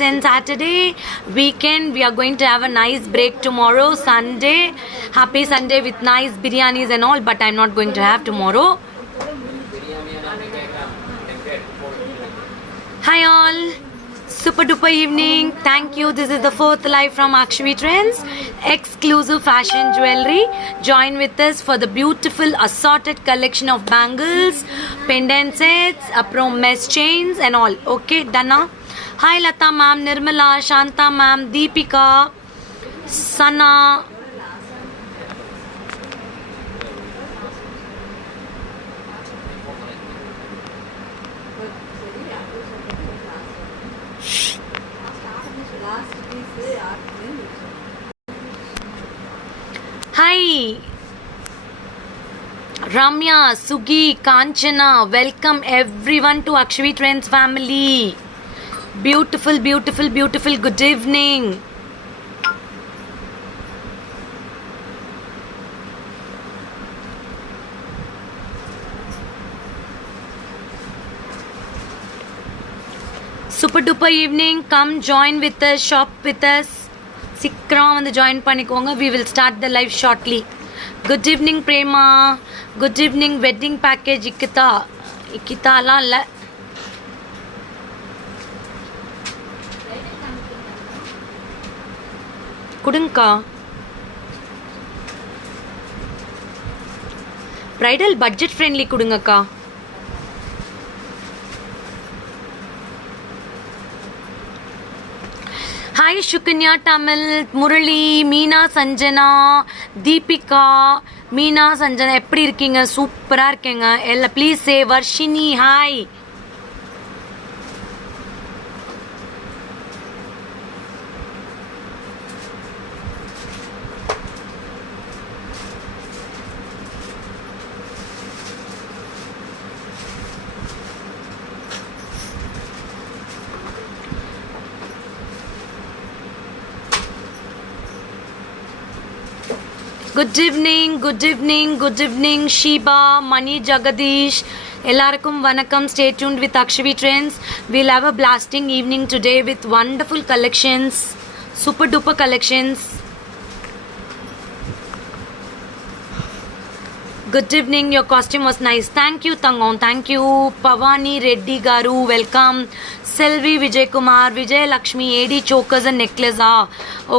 And Saturday weekend we are going to have a nice break tomorrow. Sunday, happy Sunday with nice biryanis and all, but I'm not going to have tomorrow. Hi all, super duper evening. Thank you. This is the fourth live from Akshvi Trends, exclusive fashion jewelry. Join with us for the beautiful assorted collection of bangles, pendant sets, mesh chains and all. Okay, done. Hi Lata ma'am, Nirmala, Shanta ma'am, Deepika, Sana. Hi Ramya, Sugi, Kanchana, welcome everyone to Akshvi Trends family. Beautiful, beautiful, beautiful. Good evening. Super duper evening. Come join with us, shop with us. Sikram and the join panikonga. We will start the live shortly. Good evening, Prema. Good evening, wedding package. Ikita. Ikita la. குடுங்கக்கா bridal budget friendly கொடுங்கக்கா. Hi Sukanya, Tamil, Murali, Meena, Sanjana, Deepika, Meena, Sanjana எப்படி இருக்கீங்க? சூப்பரா இருக்கீங்க எல்லாம். Please say Varshini hi. Good evening, good evening, good evening, Sheba, Mani, Jagadish. எல்லாருக்கும் வணக்கம். Stay tuned with Akshvi Trends. We'll have a blasting evening today with wonderful collections, super duper collections. Good evening, your costume was nice. Thank you, Tangon. Thank you. Pavani Reddy Garu, welcome. Selvi Vijay Kumar, Vijay Lakshmi, AD chokers and necklace.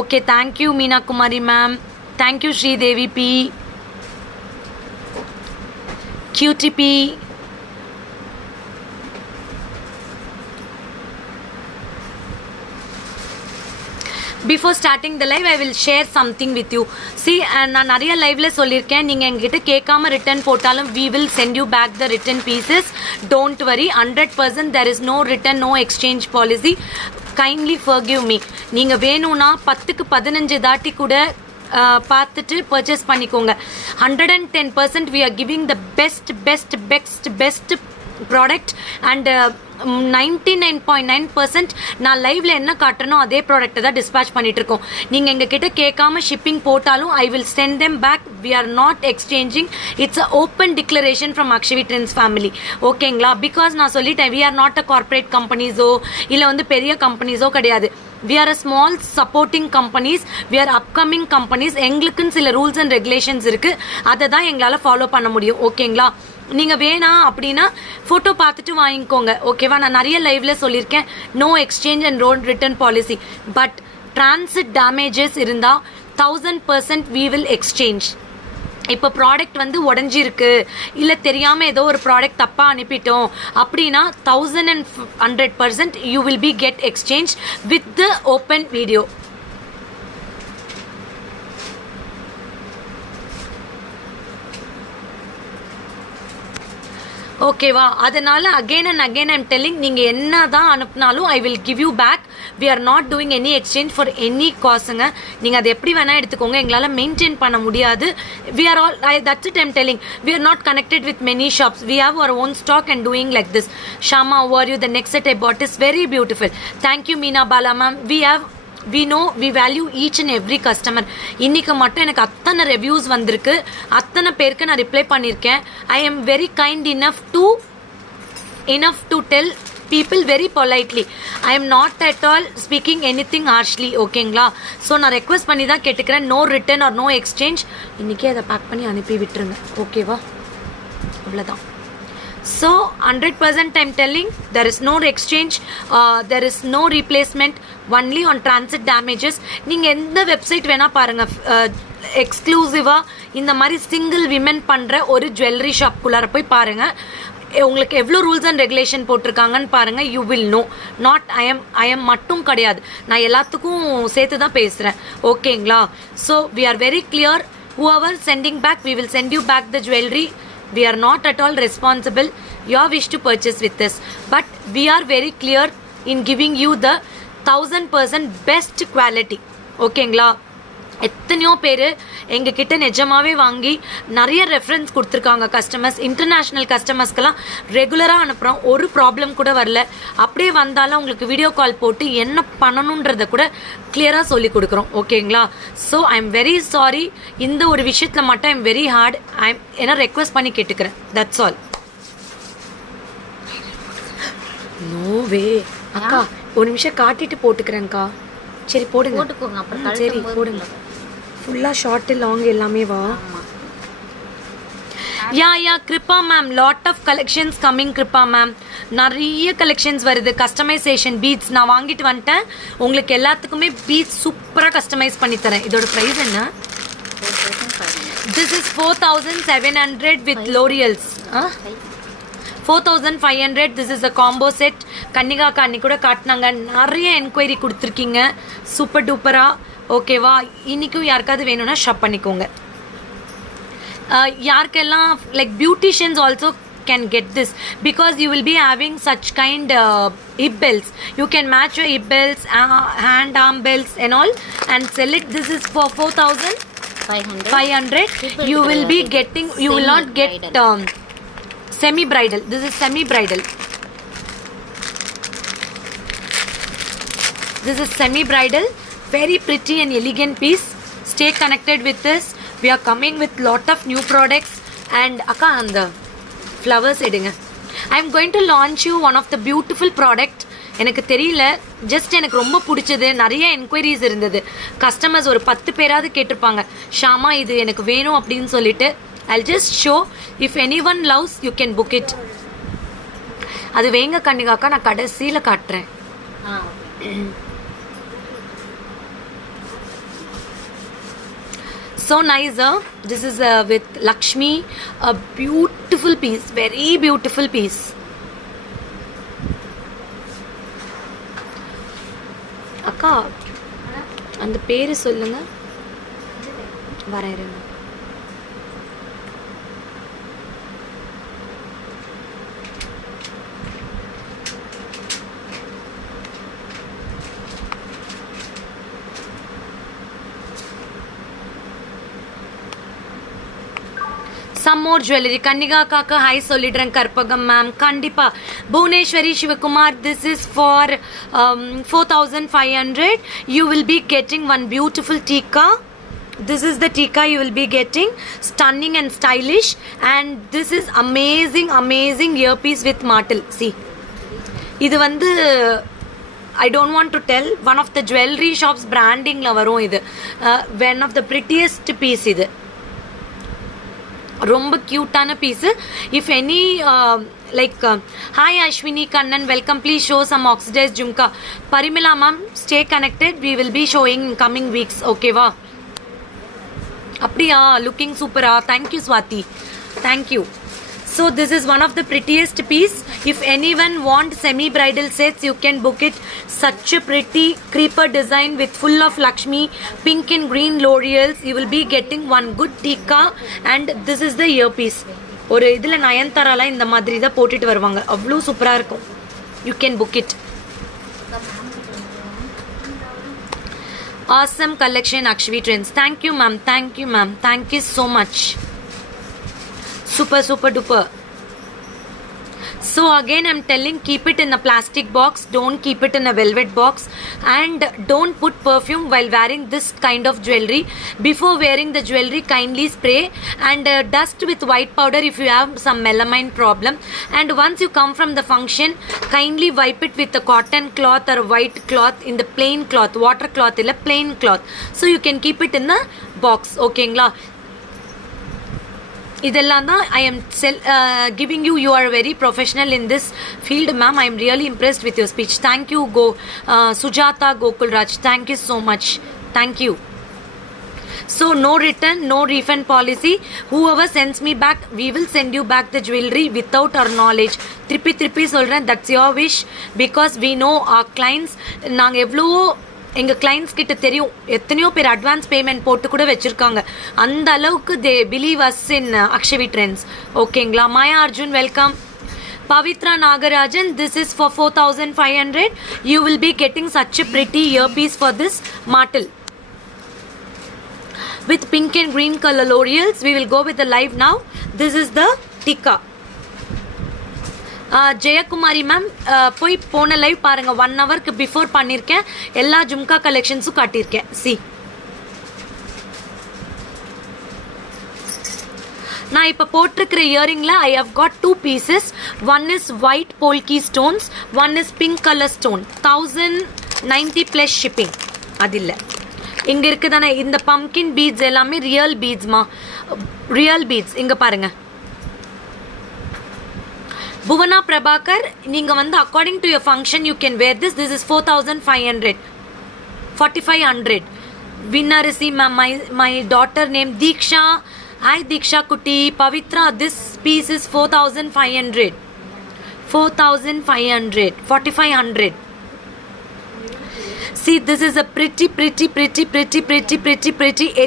Okay, thank you, Meena Kumari ma'am. Thank you, Sri Devi P. QTP. Before starting the live, I will share something with you. See, நான் நிறைய லைவ்ல சொல்லியிருக்கேன், நீங்கள் எங்ககிட்ட கேட்காம ரிட்டர்ன் போட்டாலும் we will send you back the return pieces. Don't worry, 100% there is no return, no exchange policy. Kindly forgive me. நீங்கள் வேணும்னா 10க்கு 15 தாட்டி கூட பார்த்துட்டு பர்ச்சேஸ் பண்ணிக்கோங்க. 110% we are giving the best product and 99.9% நான் லைவ்ல என்ன காட்டுறனோ அதே ப்ராடக்ட்டை தான் டிஸ்பேச் பண்ணிட்டு இருக்கோம். நீங்கள் எங்ககிட்ட கேட்காம ஷிப்பிங் போட்டாலும் I will send them back. We are not exchanging. It's a open declaration from Akshavi Trends family. ஓகேங்களா? பிகாஸ் நான் சொல்லிட்டேன், we are not a corporate கம்பெனிஸோ இல்லை வந்து பெரிய கம்பெனிஸோ கிடையாது. We are a small supporting companies. We are upcoming companies. எங்களுக்குன்னு சில ரூல்ஸ் அண்ட் ரெகுலேஷன்ஸ் இருக்கு. அதை தான் எங்களால் ஃபாலோ பண்ண முடியும். ஓகேங்களா? நீங்கள் வேணாம் அப்படின்னா ஃபோட்டோ பார்த்துட்டு வாங்கிக்கோங்க. ஓகேவா? நான் நிறைய லைவ்ல சொல்லியிருக்கேன், no exchange and road return policy. But transit damages இருந்தால் 1000% we will exchange. இப்போ ப்ராடக்ட் வந்து உடஞ்சிருக்கு இல்லை தெரியாமல் ஏதோ ஒரு ப்ராடக்ட் தப்பாக அனுப்பிட்டோம் அப்படின்னா 1100% you will be get exchange with the open video. ஓகேவா? அதனால again and again I'm telling, நீங்கள் என்ன தான் அனுப்புனாலும் I will give you back. We are not doing any exchange for any காசுங்க. நீங்கள் அதை எப்படி வேணால் எடுத்துக்கோங்க, எங்களால் மெயின்டைன் பண்ண முடியாது. We are all that's it I'm telling. We are not connected with many shops. We have our own stock and doing like this. Shama, how are you? The next set I bought is very beautiful. Thank you, Meena Bala ma'am. we know we value each and every customer. இன்னைக்கு மட்டும் எனக்கு அத்தனை ரிவ்யூஸ் வந்திருக்கு, அத்தனை பேருக்கு நான் ரிப்ளை பண்ணியிருக்கேன். I am very kind enough to tell people very politely. I am not at all speaking anything harshly. ஓகேங்களா? ஸோ நான் ரெக்வஸ்ட் பண்ணி தான் கேட்டுக்கிறேன். No return or no exchange. இன்றைக்கே அதை பேக் பண்ணி அனுப்பி விட்டுருங்க. ஓகேவா? அவ்வளோதான். So 100% I'm telling, there is no exchange, there is no replacement, only on transit damages. நீங்கள் எந்த வெப்சைட் வேணால் பாருங்கள், எக்ஸ்க்ளூசிவாக இந்த மாதிரி சிங்கிள் விமென் பண்ணுற ஒரு ஜுவல்லரி ஷாப்குள்ளார போய் பாருங்கள். உங்களுக்கு எவ்வளோ ரூல்ஸ் அண்ட் ரெகுலேஷன் போட்டிருக்காங்கன்னு பாருங்கள். You will know. Not I am மட்டும் கிடையாது, நான் எல்லாத்துக்கும் சேர்த்து தான் பேசுகிறேன். ஓகேங்களா? So we are very clear. whoever sending back, we will send you back the jewelry. We are not at all responsible your wish to purchase with us, but we are very clear in giving you the 1000% best quality. ஓகேங்களா? எத்தனையோ பேர் எங்ககிட்ட நிஜமாவே வாங்கி நிறைய ரெஃபரன்ஸ் கொடுத்துருக்காங்க. Customers, international கஸ்டமர்ஸ்க்கெல்லாம் ரெகுலராக அனுப்புகிறோம். ஒரு ப்ராப்ளம் கூட வரல. அப்படியே வந்தாலும் உங்களுக்கு வீடியோ கால் போட்டு என்ன பண்ணணுன்றதை கூட கிளியராக சொல்லி கொடுக்குறோம். ஓகேங்களா? So I am very sorry. இந்த ஒரு விஷயத்தில் மட்டும் ஐ எம் வெரி ஹார்ட். ஏன்னா ரெக்வஸ்ட் பண்ணி கேட்டுக்கிறேன். That's all. No way. அக்கா ஒரு நிமிஷம் காட்டிட்டு போட்டுக்கிறேன்க்கா. சரி போடுங்க. போட்டுக்கோங்க. அப்புறம் சரி போடுங்க. ஃபுல்லாக ஷார்ட்டு லாங் எல்லாமே வா. Yeah Kripa ma'am, lot of collections coming. Kripa ma'am, நிறைய கலெக்ஷன்ஸ் வருது. கஸ்டமைசேஷன் பீட்ஸ் நான் வாங்கிட்டு வந்துட்டேன். உங்களுக்கு எல்லாத்துக்குமே பீட்ஸ் சூப்பராக கஸ்டமைஸ் பண்ணி தரேன். இதோட ப்ரைஸ் என்ன? This is 4700 with L'Oreal's. 4500. This is a combo set. Kannika அன்னி கூட காட்டினாங்க. நிறைய என்கொயரி கொடுத்துருக்கீங்க. சூப்பர் டூப்பரா. ஓகேவா? இன்றைக்கும் யாருக்காவது வேணும்னா ஷாப் பண்ணிக்கோங்க. யாருக்கெல்லாம் like beauticians also can get this, because you will be having such kind hip belts. You can match your hip belts, hand arm belts and all, and sell it. This is for 4500. You will be getting, you will not get semi bridal. This is semi bridal. This is semi bridal. Very pretty and elegant piece. Stay connected with this. We are coming with lot of new products. And akka and the flowers edunga. I am going to launch you one of the beautiful product. எனக்கு தெரியல, ஜஸ்ட் எனக்கு ரொம்ப பிடிச்சது. நிறைய என்கொயரிஸ் இருந்தது. கஸ்டமர்ஸ் ஒரு 10 பேராவது கேட்டிருப்பாங்க, ஷாமா இது எனக்கு வேணும் அப்படின்னு சொல்லிட்டு. I'll just show. If anyone loves, you can book it. அது வேங்க கண்ணிகாக்கா, நான் கடைசியில் காட்டுறேன். So nice. This is with Lakshmi. A beautiful piece. Very beautiful piece. அக்கா அந்த பேரு சொல்லுங்க. வரேன். some more jewelry. Kanniga Kaka, hi solidran Karpagam ma'am. Kandipa. Bhuneshwari Shivakumar, this is for 4500. You will be getting one beautiful tika. This is the tika you will be getting. Stunning and stylish. And this is amazing earpiece with martel. See. இது வந்து I don't want to tell. One of the jewelry shops branding la varum idu. One of the prettiest piece idu. ரொம்ப க்யூட்டான piece. If any like hi Aswini Kannan, welcome. Please show some oxidise jhumka. Parimila ma'am, stay connected. We will be showing in coming weeks. ஓகேவா? அப்படியா? Looking சூப்பரா. Thank you Swathi, thank you. So this is one of the prettiest piece. If anyone want semi bridal sets, you can book it. Such a pretty creeper design with full of Lakshmi, pink and green L'Oreals. You will be getting one good tika, and this is the earpiece. ஒரு இதில் நயன்தாராலாம் இந்த மாதிரி தான் போட்டுட்டு வருவாங்க. அவ்வளோ சூப்பராக இருக்கும். You can book it. Awesome collection, Akshvi Trends. Thank you ma'am. Thank you ma'am. Thank you so much. Super duper. So again I'm telling, keep it in a plastic box, don't keep it in a velvet box, and don't put perfume while wearing this kind of jewelry. Before wearing the jewelry, kindly spray and dust with white powder if you have some melamine problem. And once you come from the function, kindly wipe it with a cotton cloth or white cloth, in the plain cloth, water cloth illa plain cloth, so you can keep it in the box. Okay-ங்களா? இதெல்லாம் தான் I am giving you. You are very professional in this field, ma'am. I am really impressed with your speech. Thank you, Sujata Gokulraj. Thank you so much. Thank you. So no return, no refund policy. Whoever sends me back, we will send you back the jewelry without our knowledge. திருப்பி சொல்கிறேன், that's your wish, because we know our clients. நாங்கள் எவ்வளோ எங்கள் கிளைண்ட்ஸ் கிட்ட தெரியும், எத்தனையோ பேர் advance payment போட்டு கூட வச்சுருக்காங்க. அந்த அளவுக்கு they believe us in Akshavi trends. ஓகேங்களா? Maya Arjun, welcome. Pavitra Nagarajan, this is for 4500. You will be getting such a pretty earpiece for this martel with pink and green color L'Oreals. We will go with the live now. This is the Tika. Jayakumari ma'am, போய் போன லைவ் பாருங்க, 1 ஹவருக்கு பிஃபோர் பண்ணியிருக்கேன். எல்லா ஜும்கா கலெக்ஷன்ஸும் காட்டியிருக்கேன். சி, நான் இப்போ போட்டிருக்கிற இயரிங்கில் I have got 2 pieces. One is white polki stones, one is pink colour stone. 1090 plus shipping. அது இல்லை, இங்கே இருக்குதானே இந்த பம்கின் பீட்ஸ் எல்லாமே ரியல் பீட்ஸ்மா, ரியல் பீட்ஸ். இங்கே பாருங்கள், Bhuvana Prabhakar, நீங்க வந்து according to your function you can wear this. This is 4500. 4500. Winner is my daughter named Diksha. Hi Diksha Kuti. Pavitra, this piece is 4500. 4500. 4500. See, this is a pretty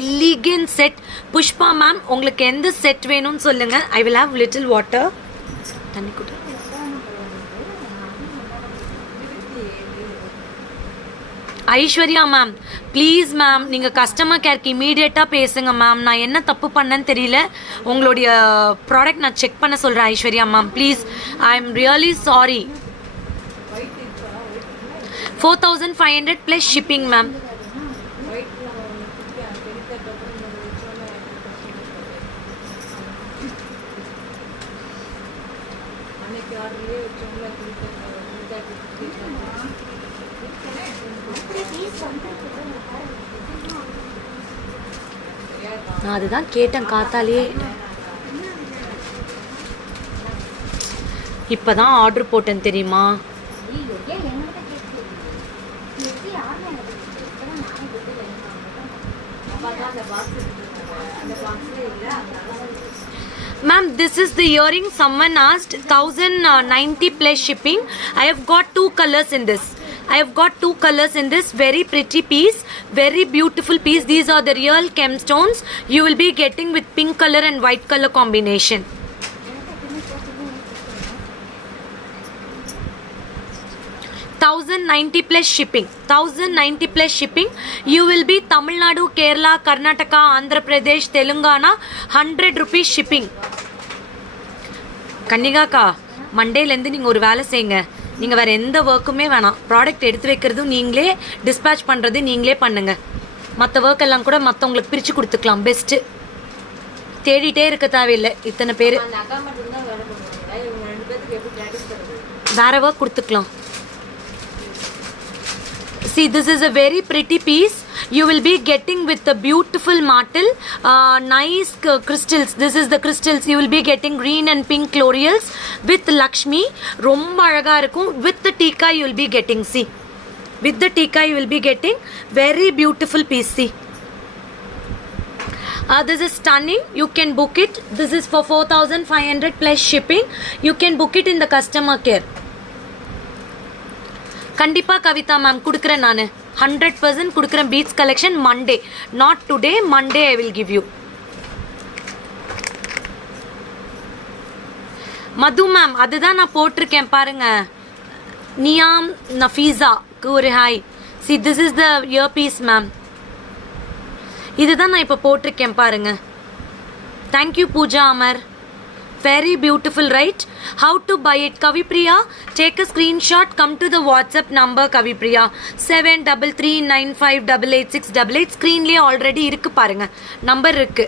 elegant set. Pushpa ma'am, உங்களுக்கு எந்த செட் வேணும்னு சொல்லுங்க. I will have little water. தண்ணி குடி. Aishwarya ma'am, please ma'am, நீங்கள் கஸ்டமர் கேருக்கு இமீடியட்டாக பேசுங்க மேம். நான் என்ன தப்பு பண்ணேன்னு தெரியல, உங்களுடைய ப்ராடக்ட் நான் செக் பண்ண சொல்கிறேன் Aishwarya ma'am. Please, I am really sorry. 4500 plus shipping ma'am. நான் அதுதான் கேட்டேன் காத்தாலேயே. இப்பதான் ஆர்டர் போட்டேன் தெரியுமா. Ma'am, this is the earring. Someone asked 1090 plus shipping. I have got 2 colors in this. I have got 2 colors in this. Very pretty piece, very beautiful piece. These are the real gemstones. You will be getting with pink color and white color combination. $1090 plus shipping. 1090 plus shipping. You will be Tamil Nadu, Kerala, Karnataka, Andhra Pradesh, Telangana. 100 rupees shipping. கன்னிகாக்கா, மண்டேலேருந்து நீங்கள் ஒரு வேலை செய்யுங்க. நீங்கள் வேறு எந்த ஒர்க்குமே வேணாம். ப்ராடக்ட் எடுத்து வைக்கிறதும் நீங்களே, டிஸ்பேச் பண்ணுறது நீங்களே பண்ணுங்கள். மற்ற ஒர்க் எல்லாம் கூட மற்றவங்களுக்கு பிரித்து கொடுத்துக்கலாம். பெஸ்ட்டு. தேடிட்டே இருக்க தேவையில்லை இத்தனை பேர். வேறு ஒர்க் கொடுத்துக்கலாம். See, this is a very pretty piece. You will be getting with the beautiful martel, nice crystals. This is the crystals. You will be getting green and pink L'Oreals with Lakshmi. ரொம்ப அழகா இருக்கும். With the tika you will be getting. See, with the tika you will be getting very beautiful piece. See, this is stunning. You can book it. This is for 4500 plus shipping. You can book it in the customer care. கண்டிப்பா கவிதா மேம் கொடுக்குறேன். நான் 100% கொடுக்குறேன். Beads collection Monday, not today, Monday I will give you. Madhu ma'am, அதுதான் நான் போட்டிருக்கேன் பாருங்க. நியாம் நஃபீஸாக்கு ஒரு hi. See, this is the ear piece ma'am. இதுதான் நான் இப்போ போட்டிருக்கேன் பாருங்க. Thank you Pooja Amar. Very beautiful, right? How to buy it? Kavipriya, take a screenshot, come to the WhatsApp number Kavipriya 7339588688. Screen லயே already இருக்கு பாருங்க, number இருக்கு.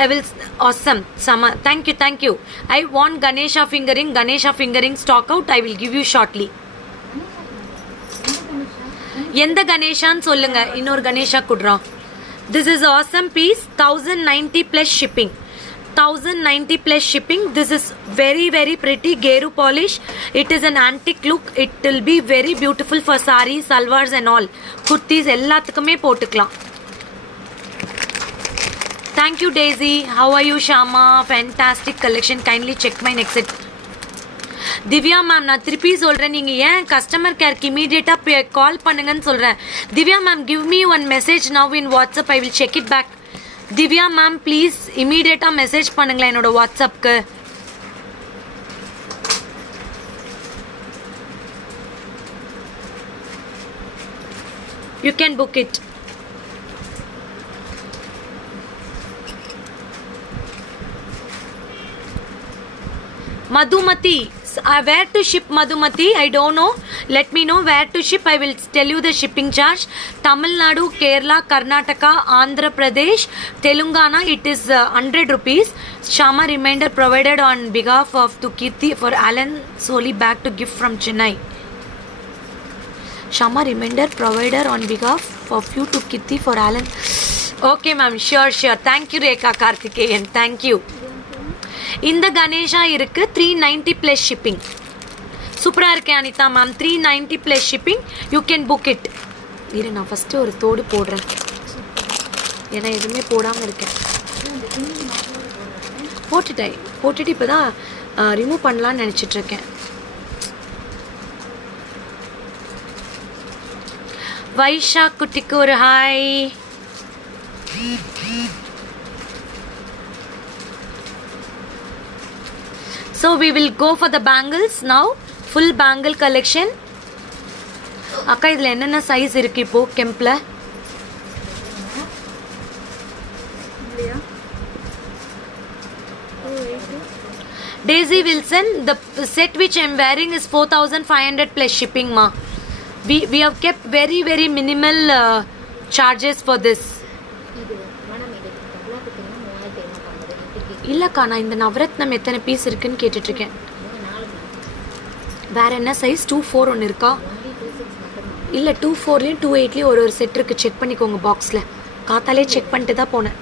I will awesome Sama, thank you. I want Ganesha fingering stock out. I will give you shortly. எந்த கணேஷான்னு சொல்லுங்க, இன்னொரு கணேஷா குடுறோம். This is awesome piece, 1090 plus shipping. 1090 plus shipping. This is very pretty Geru polish. It is an antique look. It will be very beautiful for sarees, salwars and all. Kurtis எல்லாத்துக்குமே போட்டுக்கலாம். Thank you Daisy. How are you Shama? Fantastic collection. Kindly check my next set. Divya மேம், நான் திருப்பி சொல்கிறேன், நீங்கள் ஏன் கஸ்டமர் கேருக்கு இமீடியட்டாக call பண்ணுங்கன்னு சொல்கிறேன். Divya ma'am, give me one message now in WhatsApp, I will check it back. Divya ma'am please இமீடியட்டாக மெசேஜ் பண்ணுங்களேன் என்னோட வாட்ஸ்அப்க்கு. You can book it. Madhumati, where to ship Madhumati? I don't know. Let me know where to ship. I will tell you the shipping charge. Tamil Nadu, Kerala, Karnataka, Andhra Pradesh, Telangana, it is 100 rupees. Shama reminder provided on behalf of Tukirti for Alan Soli bag to gift from Chennai. Shama reminder provider on behalf of you to Kirti for Alan. Okay ma'am, sure. Thank you Rekha Karthikeyan. Thank you. இந்த கணேஷா இருக்கு 390 plus shipping. சூப்பரா இருக்கு அனிதா மேம், 390 plus shipping. You can book it. இரு நான் ஃபர்ஸ்ட் ஒரு தோடு போடுறேன், ஏன்னா எதுவுமே போடாமல் இருக்கேன். போட்டுட்டு இப்போ தான் ரிமூவ் பண்ணலான்னு நினச்சிட்ருக்கேன். வைஷா குட்டிக்கு ஒரு hi. So we will go for the bangles now. Full bangle collection. அக்கா இதில் என்னென்ன சைஸ் இருக்கு இப்போ கெம்பில்? Daisy Wilson, the set which I am wearing is 4500 plus shipping ma. We have kept very minimal charges for this. இல்லக்கா, நான் இந்த நவரத்னம் எத்தனை பீஸ் இருக்குன்னு கேட்டுட்ருக்கேன். வேற என்ன சைஸ்? 24 ஒன்று இருக்கா? இல்லை 24லேயும் 28லேயும் ஒரு செட் இருக்குது, செக் பண்ணிக்கோங்க பாக்ஸில். காத்தாலே செக் பண்ணிட்டு தான் போனேன்.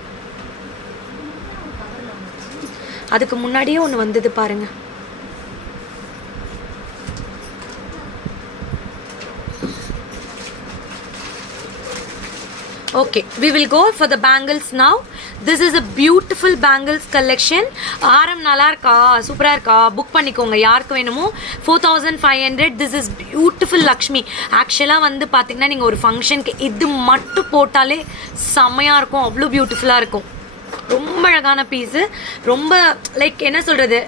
அதுக்கு முன்னாடியே ஒன்று வந்தது பாருங்கள். Okay, we will go for the bangles now. This is a beautiful bangles collection. ஆரம் நல்லா இருக்கா, சூப்பராக இருக்கா, புக் பண்ணிக்கோங்க யாருக்கு வேணுமோ. 4500. This is beautiful Lakshmi. ஆக்சுவலாக வந்து பார்த்தீங்கன்னா நீங்கள் ஒரு ஃபங்க்ஷனுக்கு இது மட்டும் போட்டாலே செம்மையாக இருக்கும், அவ்வளோ பியூட்டிஃபுல்லாக இருக்கும். ரொம்ப அழகான பீஸு, ரொம்ப லைக் என்ன சொல்கிறது,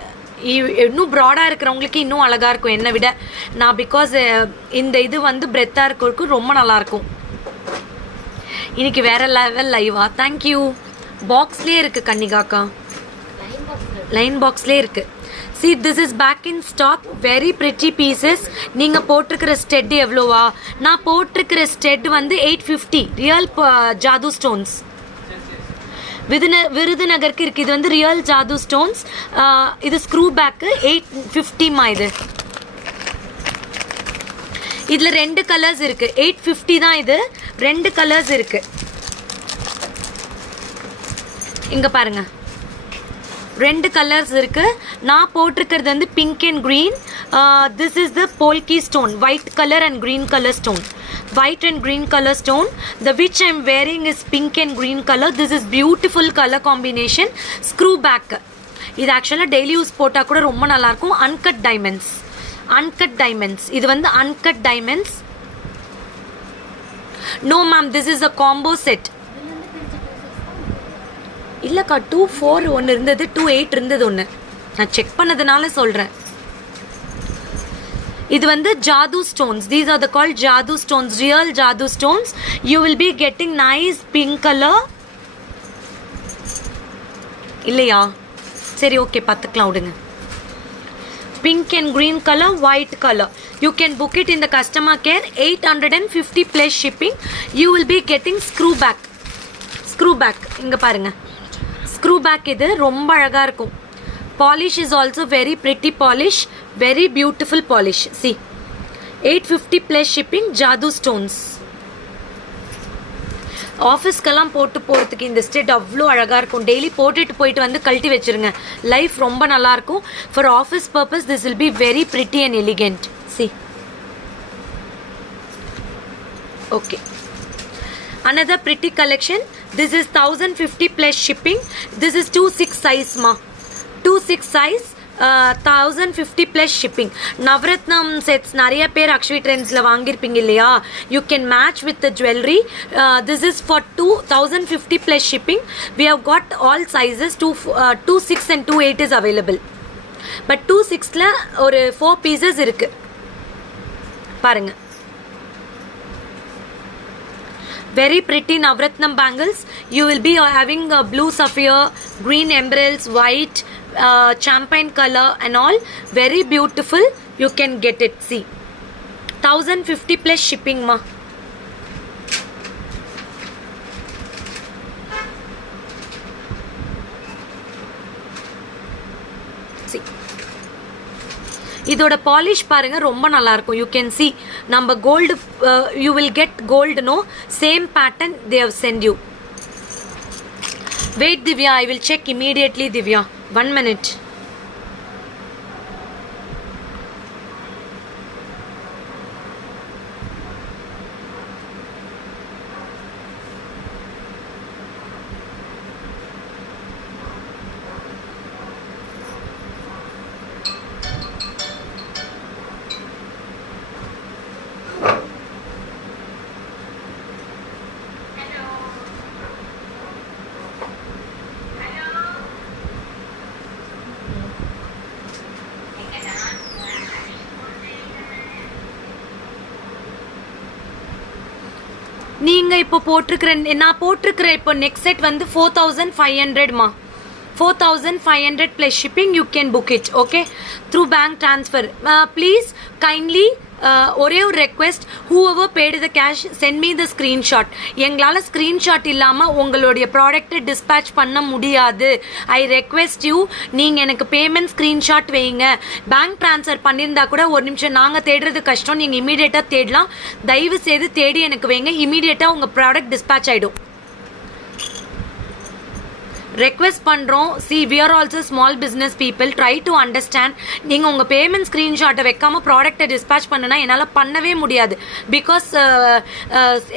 இன்னும் ப்ராடாக இருக்கிறவங்களுக்கு இன்னும் அழகாக இருக்கும் என்னை விட. நான் பிகாஸ் இந்த இது வந்து பிரெத்தாக இருக்கிறதுக்கு ரொம்ப நல்லாயிருக்கும். இன்னைக்கு வேற லெவல் லைவா? தேங்க்யூ. பாக்ஸ்லேயே இருக்குது கன்னிகாக்கா, லைன் பாக்ஸ்லேயே இருக்குது. See, this is back in stock. Very pretty pieces. நீங்கள் போட்டிருக்கிற ஸ்டெட் எவ்வளோவா? நான் போட்டிருக்கிற ஸ்டெட் வந்து 850 ரியல் ஜாது ஸ்டோன்ஸ். விருதுநகருக்கு இருக்குது. இது வந்து ரியல் ஜாது ஸ்டோன்ஸ். இது ஸ்க்ரூ பேக்கு 850மா. இதில் 2 கலர்ஸ் இருக்குது. 850 தான் இது. 2 கலர்ஸ் இருக்குது. இங்கே பாருங்கள், 2 கலர்ஸ் இருக்குது. நான் போட்டிருக்கிறது வந்து pink and green. This is the polki stone, white colour and green colour stone. White and green color stone. The which I am wearing is pink and green color. This is beautiful color combination. Screw back. இது ஆக்சுவலாக daily use போட்டால் கூட ரொம்ப நல்லாயிருக்கும். Uncut diamonds, uncut diamonds. இது வந்து uncut diamonds. No ma'am, this is a combo set. இல்லைக்கா, 24 ஒன்று இருந்தது, 28 இருந்தது ஒன்று. நான் செக் பண்ணதுனால சொல்கிறேன். இது வந்து jadau stones. These are the called jadau stones, real jadau stones. You will be getting nice pink colour. இல்லையா? சரி ஓகே பார்த்துக்கலாம் விடுங்க. Pink and green color, white color. You can book it in the customer care. 850 plus shipping. You will be getting screw back. Screw back. இங்க பாருங்க. Screw back இது ரொம்ப அழகா இருக்கும். Polish is also very pretty polish. Very beautiful polish. See. 850 plus shipping. Jadoo stones. ஆஃபீஸ்க்கெல்லாம் போட்டு போகிறதுக்கு இந்த ஸ்டெட் அவ்வளோ அழகாக இருக்கும். டெய்லி போட்டுட்டு போயிட்டு வந்து கழட்டி வச்சுருங்க. லைஃப் ரொம்ப நல்லாயிருக்கும். For office purpose this will be very pretty and elegant. C okay, another pretty collection. This is 1050 plus shipping. This is 26 size ma. 26 size. 1050 plus shipping. Navratnam sets நிறைய பேர் அக்ஷவி ட்ரெண்ட்ஸில் வாங்கியிருப்பீங்க இல்லையா? You can match with the jewelry. This is for 2050 plus shipping. We have got all sizes. 26 and 28 is available. But 26ல ஒரு 4 pieces இருக்கு பாருங்க. Very pretty Navratnam bangles. You will be having blue sapphire, green emeralds, white, champagne color and all. Very beautiful. You can get it. See, 1050 plus shipping ma. See, இதோட பாலிஷ் பாருங்க ரொம்ப நல்லா இருக்கும். You can see நம்ம gold, you will get gold, no, same pattern they have sent you. Wait Divya, I will check immediately Divya. 1 minute. நீங்க இப்போ போட்டிருக்கிற நான் போட்டிருக்கிற இப்போ நெக்ஸ்ட் செட் வந்து 4500 மா. 4500 plus shipping. You can book it, okay, through bank transfer. Please kindly ஒரே ஒரு request, whoever paid the cash send me the screenshot. எங்களால் ஸ்க்ரீன்ஷாட் இல்லாமல் உங்களுடைய ப்ராடக்ட்டை டிஸ்பேச் பண்ண முடியாது. ஐ ரெக்வெஸ்ட் யூ, நீங்கள் எனக்கு பேமெண்ட் ஸ்க்ரீன்ஷாட் வைங்க. பேங்க் ட்ரான்ஸ்ஃபர் பண்ணியிருந்தா கூட ஒரு நிமிஷம் நாங்கள் தேடுறது கஷ்டம், நீங்கள் இமீடியட்டாக தேடலாம். தயவு செய்து தேடி எனக்கு வைங்க. இமீடியட்டாக உங்கள் ப்ராடக்ட் டிஸ்பேச் ஆகிடும். ரெக்வெஸ்ட் பண்ணுறோம். See, we are also small business people. Try to understand. நீங்கள் உங்கள் பேமெண்ட் ஸ்க்ரீன்ஷாட்டை வைக்காமல் ப்ராடக்ட்டை டிஸ்பேச் பண்ணுனா என்னால் பண்ணவே முடியாது. பிகாஸ்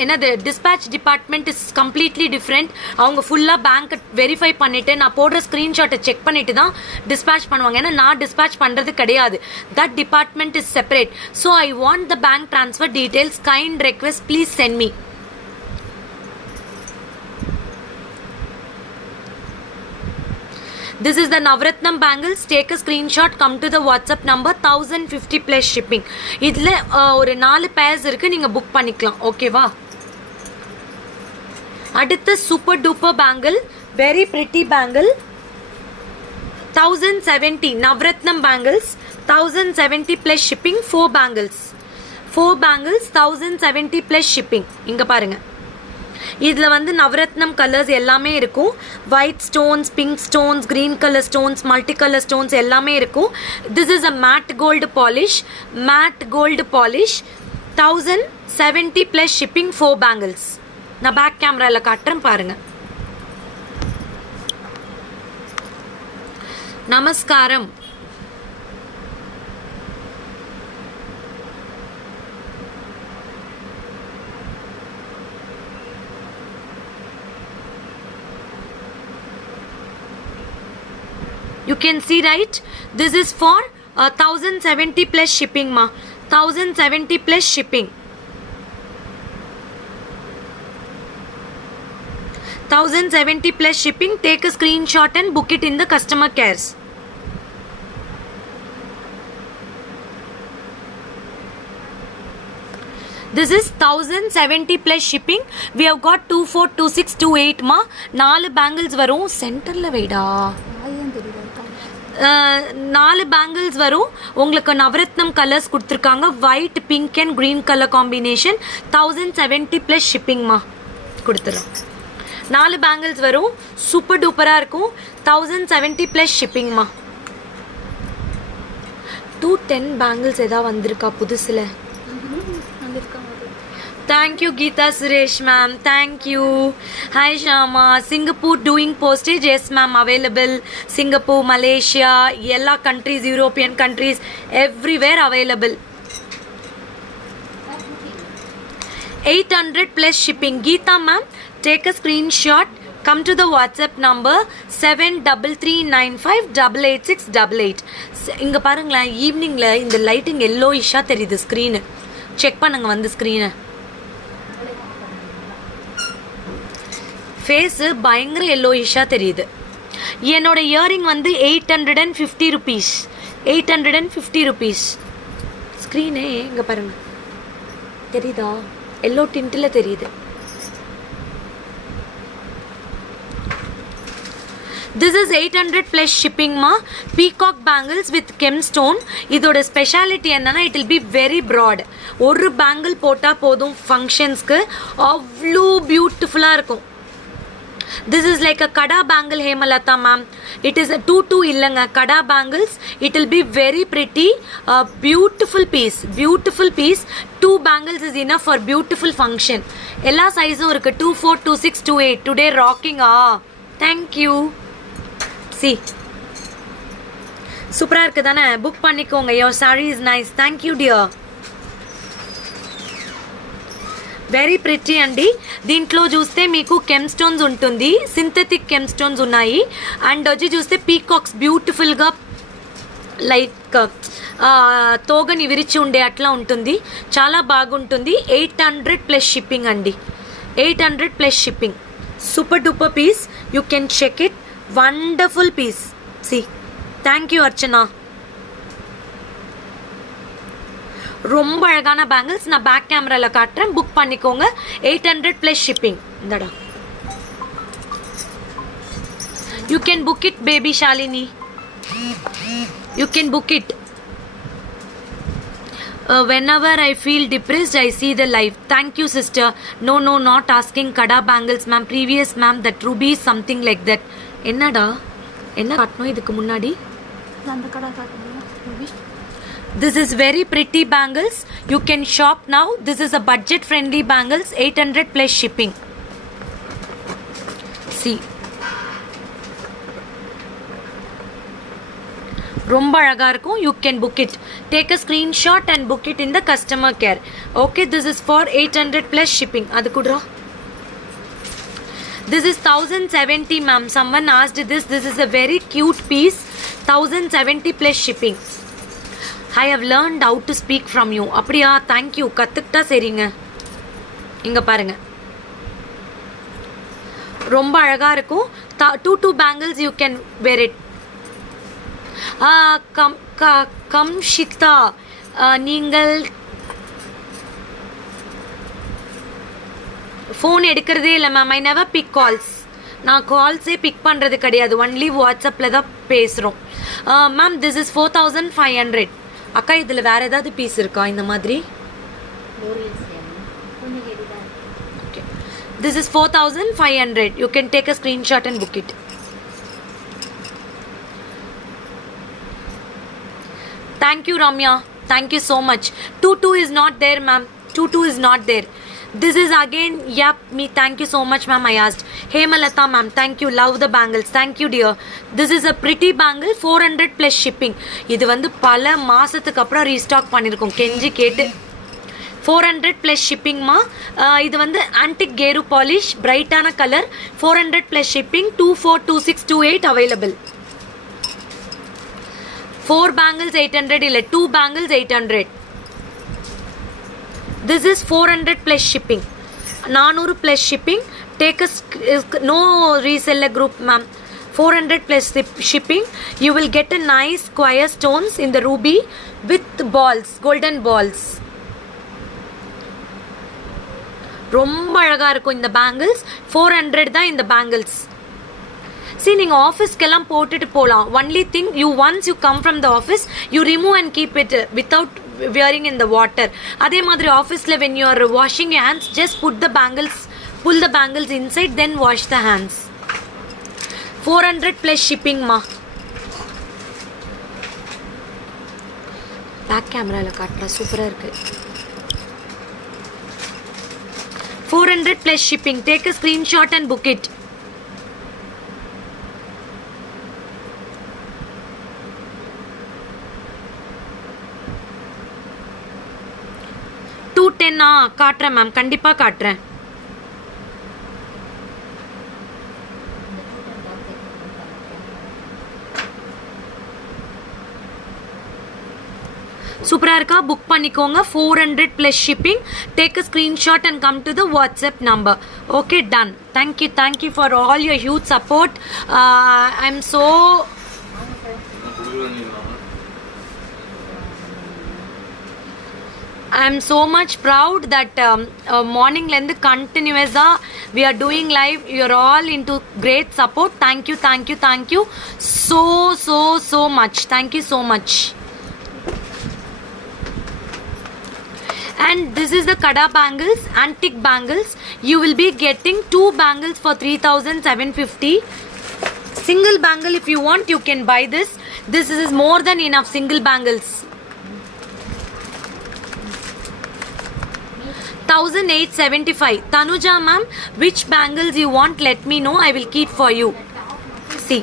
என்னது, dispatch department is completely different. அவங்க ஃபுல்லாக பேங்க்கை வெரிஃபை பண்ணிவிட்டு நான் போடுற ஸ்க்ரீன்ஷாட்டை செக் பண்ணிவிட்டு தான் டிஸ்பேச் பண்ணுவாங்க. ஏன்னா நான் டிஸ்பேச் பண்ணுறது கிடையாது. That department is separate. So I want the bank transfer details. Kind request, please send me. This is the Navratnam bangles. Take a screenshot. Come to the WhatsApp number. 1050 plus shipping. இதில் ஒரு 4 pairs இருக்கு, நீங்க புக் பண்ணிக்கலாம். ஓகேவா? அடுத்த super duper bangle, very pretty bangle. 1070 Navratnam bangles. 1070 plus shipping. 4 bangles. 4 bangles 1070 plus shipping. இங்க பாருங்க. இதில் வந்து நவரத்னம் கலர்ஸ் எல்லாமே இருக்கும். White stones, pink stones, green colour stones, multi colour stones எல்லாமே இருக்கும். This is a matte gold polish. Matte gold polish. 1070 plus shipping. 4 bangles. நான் back கேமராவில் காட்டுறேன் பாருங்க. நமஸ்காரம். You can see, right? This is for 1070 plus shipping ma. 1070 plus shipping. 1070 plus shipping. Take a screenshot and book it in the customer cares. This is 1070 plus shipping. We have got 242628 ma. 4 bangles varum centerல வைடா. 4 bangles வரும். உங்களுக்கு நவரத்னம் கலர்ஸ் கொடுத்துருக்காங்க. White pink and green colour combination. 1070 plus shipping மா கொடுத்துறோம். 4 bangles வரும். சூப்பர் டூப்பரா இருக்கும். 1070 plus shipping மா. 210 bangles ஏதா வந்திருக்கா புதுசுல? Thank you Geeta Suresh ma'am. Thank you. Hi Shama. Singapore doing postage? Yes ma'am, available. Singapore, Malaysia, எல்லா countries, European countries, everywhere available. 800 plus shipping. Geeta ma'am, take a screenshot. Come to the WhatsApp number 7339588688. இங்க பாருங்களேன், ஈவினிங்ல இந்த லைட்டிங் எல்லோயிஷா தெரியுது screen. Check பண்ணுங்க வந்து ஸ்கிரீனை. ஃபேஸு பயங்கர எல்லோயிஷாக தெரியுது. என்னோட இயரிங் வந்து 850 rupees. 850 rupees. ஸ்க்ரீனே இங்கே பாருங்க தெரியுதா? எல்லோ டின்ட்டில் தெரியுது. This is 800 plus shipping ma. Peacock bangles with gemstone. இதோட ஸ்பெஷாலிட்டி என்னன்னா, it will be very broad. ஒரு பேங்கிள் போட்டால் போதும் ஃபங்க்ஷன்ஸ்க்கு, அவ்வளோ பியூட்டிஃபுல்லாக இருக்கும். This is like a kada bangle Hemalata ma'am. It is a 2 இல்லங்க kada bangles. It will be very pretty. Beautiful piece. Beautiful piece. 2 bangles is enough for beautiful function. எல்லா சைஸும் இருக்கு. 24, 26, 28. Today rocking Thank you. See. சூப்பரா இருக்கு தானே? புக் பண்ணிக்கோங்க. Your saree is nice. Thank you dear. Very pretty అండి. దీంట్లో చూస్తే మీకు కెమ్ స్టోన్స్ ఉంటుంది, సింథెటిక్ కెమ్ స్టోన్స్ ఉన్నాయి. అండ్ వచ్చి చూస్తే పీకాక్స్ బ్యూటిఫుల్గా లైక్ తోగని విరిచి ఉండే అట్లా ఉంటుంది. చాలా బాగుంటుంది. 800 plus షిప్పింగ్ అండి. 800 plus shipping. Super duper piece. You can check it. Wonderful piece. See. Thank you Archana. ரொம்ப அழகான பேங்கிள்ஸ். நான் பேக் கேமரால காட்டுறேன். புக் பண்ணிக்கோங்க. 800 plus shipping. இந்தடா. You can book it baby Shalini. You can book it. Whenever I feel depressed, I see the live. Thank you sister. No, not asking kada bangles ma'am. Previous ma'am, that ruby is something like that. என்னடா என்ன காட்டணும் இதுக்கு முன்னாடி? அந்த கடா காட்டணும் ruby. This is very pretty bangles. You can shop now. This is a budget friendly bangles. 800 plus shipping. See. ரொம்ப அழகா இருக்கும். You can book it. Take a screenshot and book it in the customer care. Okay, this is for 800 plus shipping. அது குடுறா. This is 1070 ma'am. Someone asked this. This is a very cute piece. 1070 plus shipping. I have learned how to speak from you. அப்படியா? Thank you. கற்றுக்கிட்டா சரிங்க. இங்கே பாருங்க, ரொம்ப அழகாக இருக்கும். 2 bangles you can wear it. கம்ஷிதா, நீங்கள் ஃபோன் எடுக்கிறதே இல்லை ma'am. I never pick calls. நான் கால்ஸே பிக் பண்ணுறது கிடையாது. ஒன்லி வாட்ஸ்அப்பில் தான் பேசுகிறோம் மேம். This is 4500. அக்கா இதில் வேறு ஏதாவது பீஸ் இருக்கா இந்த மாதிரி? Okay, this is 4500. You can take a screenshot and book it. Thank you Ramya. Thank you so much. 22 is not there ma'am. 22 is not there. This is again, yep, me. Thank you so much ma'am. I asked. Hemalata ma'am, thank you. Love the bangles. Thank you dear. This is a pretty bangle. 400 plus shipping. இது வந்து பல மாசத்துக்கு அப்புறம் ரீஸ்டாக் பண்ணிருக்கோம் கெஞ்சி கேட்டு. 400 plus shipping மா. இது வந்து antique geru polish, பிரைட்டான கலர். 400 plus shipping. 242628 available. 4 bangles 800 இல்ல, 2 bangles 800. This is 400 plus shipping. 400 plus shipping. Take a no reseller group ma'am. 400 plus shipping. You will get a nice square stones in the ruby with balls, golden balls. ரொம்ப அழகா இருக்கும் இந்த பேங்கிள்ஸ். 400 தான் இந்த bangles. See, நீங்க ஆஃபீஸ்க்கெல்லாம் போட்டுட்டு போகலாம். Only thing you once you come from the office you remove and keep it without wearing in the water. அதே மாதிரி ஆஃபீஸில் when you are washing your hands just pull the bangles inside then wash the hands. 400 plus shipping ma. Back கேமராவில் காட்டுற சூப்பராக இருக்கு. 400 plus shipping. Take a screenshot and book it. காட்டுறேன் மேம், கண்டிப்பா காட்டுறேன். சூப்பரா இருக்கா? புக் பண்ணிக்கோங்க. 400 plus shipping. Take a screenshot and come to the WhatsApp number. Okay, done. Thank you for all your huge support. I'm so much proud that morning lende continuously we are doing live. You're all into great support. Thank you so much. Thank you so much. And this is the Kada bangles, antique bangles. You will be getting 2 bangles for 3,750. Single bangle if you want you can buy this. This is more than enough single bangles. 1,875. Tanuja ma'am, which bangles you want, let me know. I will keep for you. See,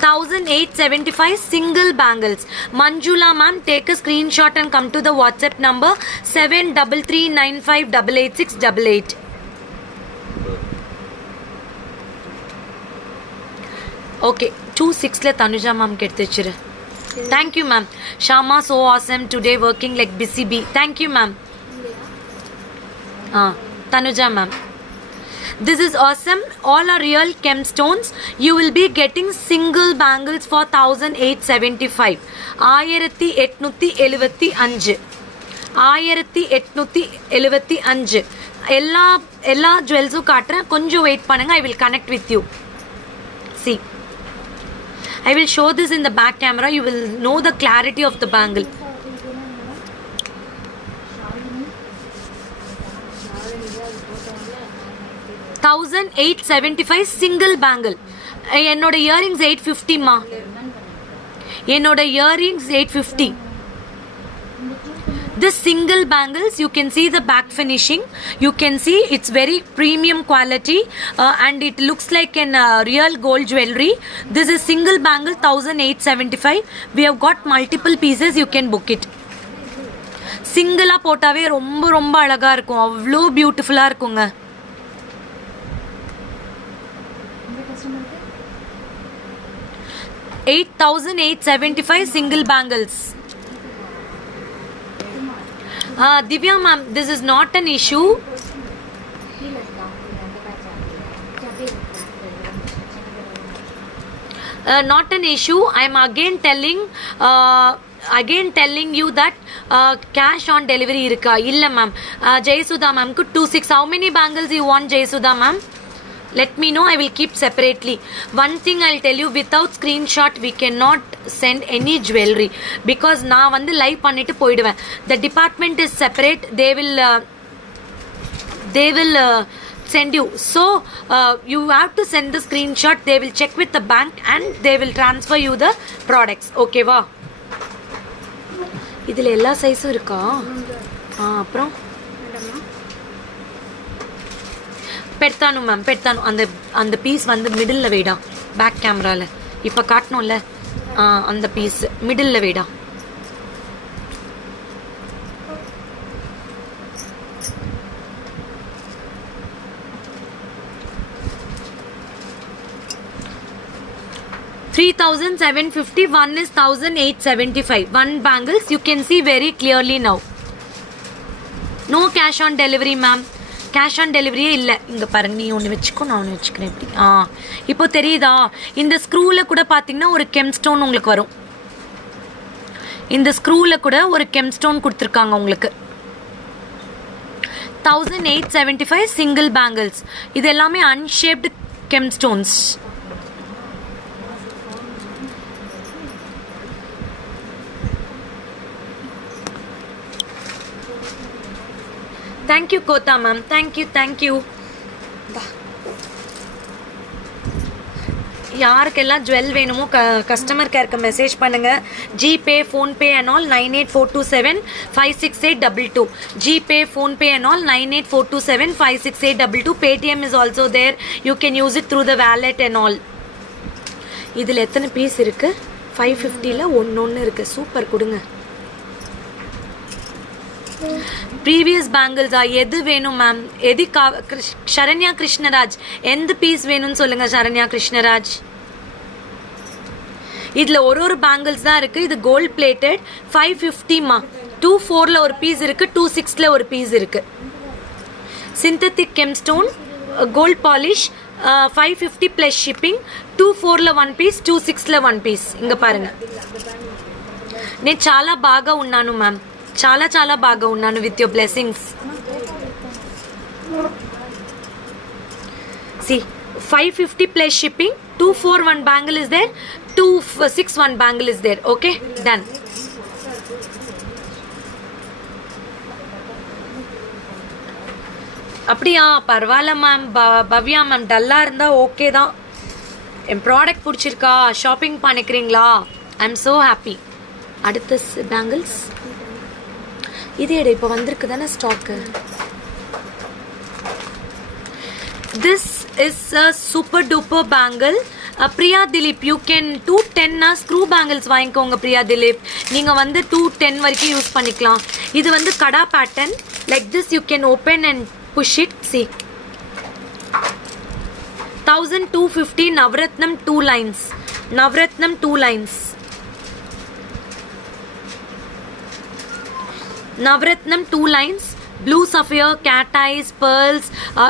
1,875 single bangles. Manjula ma'am, take a screenshot and come to the WhatsApp number 7339588688. Okay, 26 le Tanuja ma'am kettichire. Thank you ma'am. Shama, so awesome today, working like busy bee. Thank you ma'am. Tanuja ma'am, this is awesome. All are real gemstones. You will be getting single bangles for 1,875. 1875. 1875. எல்லா ஜுவல்ஸும் காட்டுறேன், கொஞ்சம் வெயிட் பண்ணுங்க. I will connect with you. See, I will show this in the back camera. You will know the clarity of the bangle. 1,875 single bangle. என்னோட இயரிங்ஸ் 850 மா. என்னோட இயரிங்ஸ் 850. This single bangles, you can see the back finishing. You can see it's very premium quality and it looks like an real gold jewelry. This is single bangle 1,875. We have got multiple pieces. You can book it. சிங்கிளா போட்டாவே ரொம்ப ரொம்ப அழகா இருக்கும். அவ்வளோ பியூட்டிஃபுல்லா இருக்குங்க. 8,875 single bangles. Divya ma'am, this is not an issue. Not an issue. I am again telling you that cash on delivery irukka illa ma'am. Jayasudha ma'am ku 26. How many bangles you want, Jayasudha ma'am? Let me know. I will keep separately. One thing I'll tell you, without screenshot we cannot send any jewelry because na vandu live pannittu poiduven. The department is separate. They will send you. So you have to send the screenshot. They will check with the bank and they will transfer you the products. Okay va? இதில் எல்லா சைஸும் இருக்கா? அப்புறம் பெடுத்தானு மேம், பெடுத்தானு அந்த பீஸ் வந்து மிடில் வைடா. பேக் கேமராவில் இப்போ காட்டணும்ல, அந்த பீஸ் மிடில் வைடா. $3,750. One is 1,875. One bangles. You can see very clearly now. No cash on delivery, ma'am. Cash on delivery இல்லை. இங்கே பாருங்க, நீ ஒன்று வச்சுக்கோ, நான் ஒன்று வச்சுக்கிறேன். இப்படி இப்போ தெரியுதா? இந்த ஸ்க்ரூவில் கூட பார்த்தீங்கன்னா ஒரு கெம்ஸ்டோன் உங்களுக்கு வரும். இந்த ஸ்க்ரூவில் கூட ஒரு கெம்ஸ்டோன் கொடுத்துருக்காங்க உங்களுக்கு. 1875 single bangles. இது எல்லாமே unshaped gemstones. Thank you Kota ma'am. Thank you. யாருக்கெல்லாம் ஜுவல் வேணுமோ கஸ்டமர் கேருக்கு மெசேஜ் பண்ணுங்க. GPay PhonePe and all 9842756822. GPay PhonePe and all 9842756822. Paytm is also there. You can use it through the wallet and all. இதில் எத்தனை piece இருக்கு? 550ல் ஒன்று இருக்கு. சூப்பர், கொடுங்க. ப்ரீவியஸ் பேங்கிள்ஸா? எது வேணும் மேம்? எது சரண்யா கிருஷ்ணராஜ், எந்த பீஸ் வேணும்னு சொல்லுங்க சரண்யா கிருஷ்ணராஜ். இதில் ஒரு பேங்கிள்ஸ் தான் இருக்குது. இது கோல்ட் பிளேட்டட் 550மா. 24ல் ஒரு பீஸ் இருக்குது, 26ல் ஒரு பீஸ் இருக்குது. Synthetic gemstone gold polish 550 plus shipping. 24ல் 1 పీస్, 26ல் 1 పీస్. ఇంక పారుங்க. నేను చాలా బాగా ఉన్నాను మ్యామ్, చాలా బాగా ఉన్నాను with your blessings. See, 550 plus shipping, 241 bangle is there, 261 bangle is there. Okay, done. அப்படியா? பரவாயில்ல மேம். பவ்யா மேம், டல்லாக இருந்தால் ஓகே தான். என் ப்ராடக்ட் பிடிச்சிருக்கா, ஷாப்பிங் பண்ணிக்கிறீங்களா? I am so happy. அடுத்த பேங்கிள்ஸ் இது எடு, இப்போ வந்திருக்கு தானே stock. This is a super duper bangle. Priya Dileep, you can 210 screw bangles வாங்கிக்கோங்க பிரியா திலீப். நீங்கள் வந்து 210 வரைக்கும் யூஸ் பண்ணிக்கலாம். இது வந்து kada pattern. Like this you can open and push it. See, 1250 Navratnam 2 lines. Navratnam 2 lines. Navratnam 2 lines. Blue sapphire, cat eyes, pearls,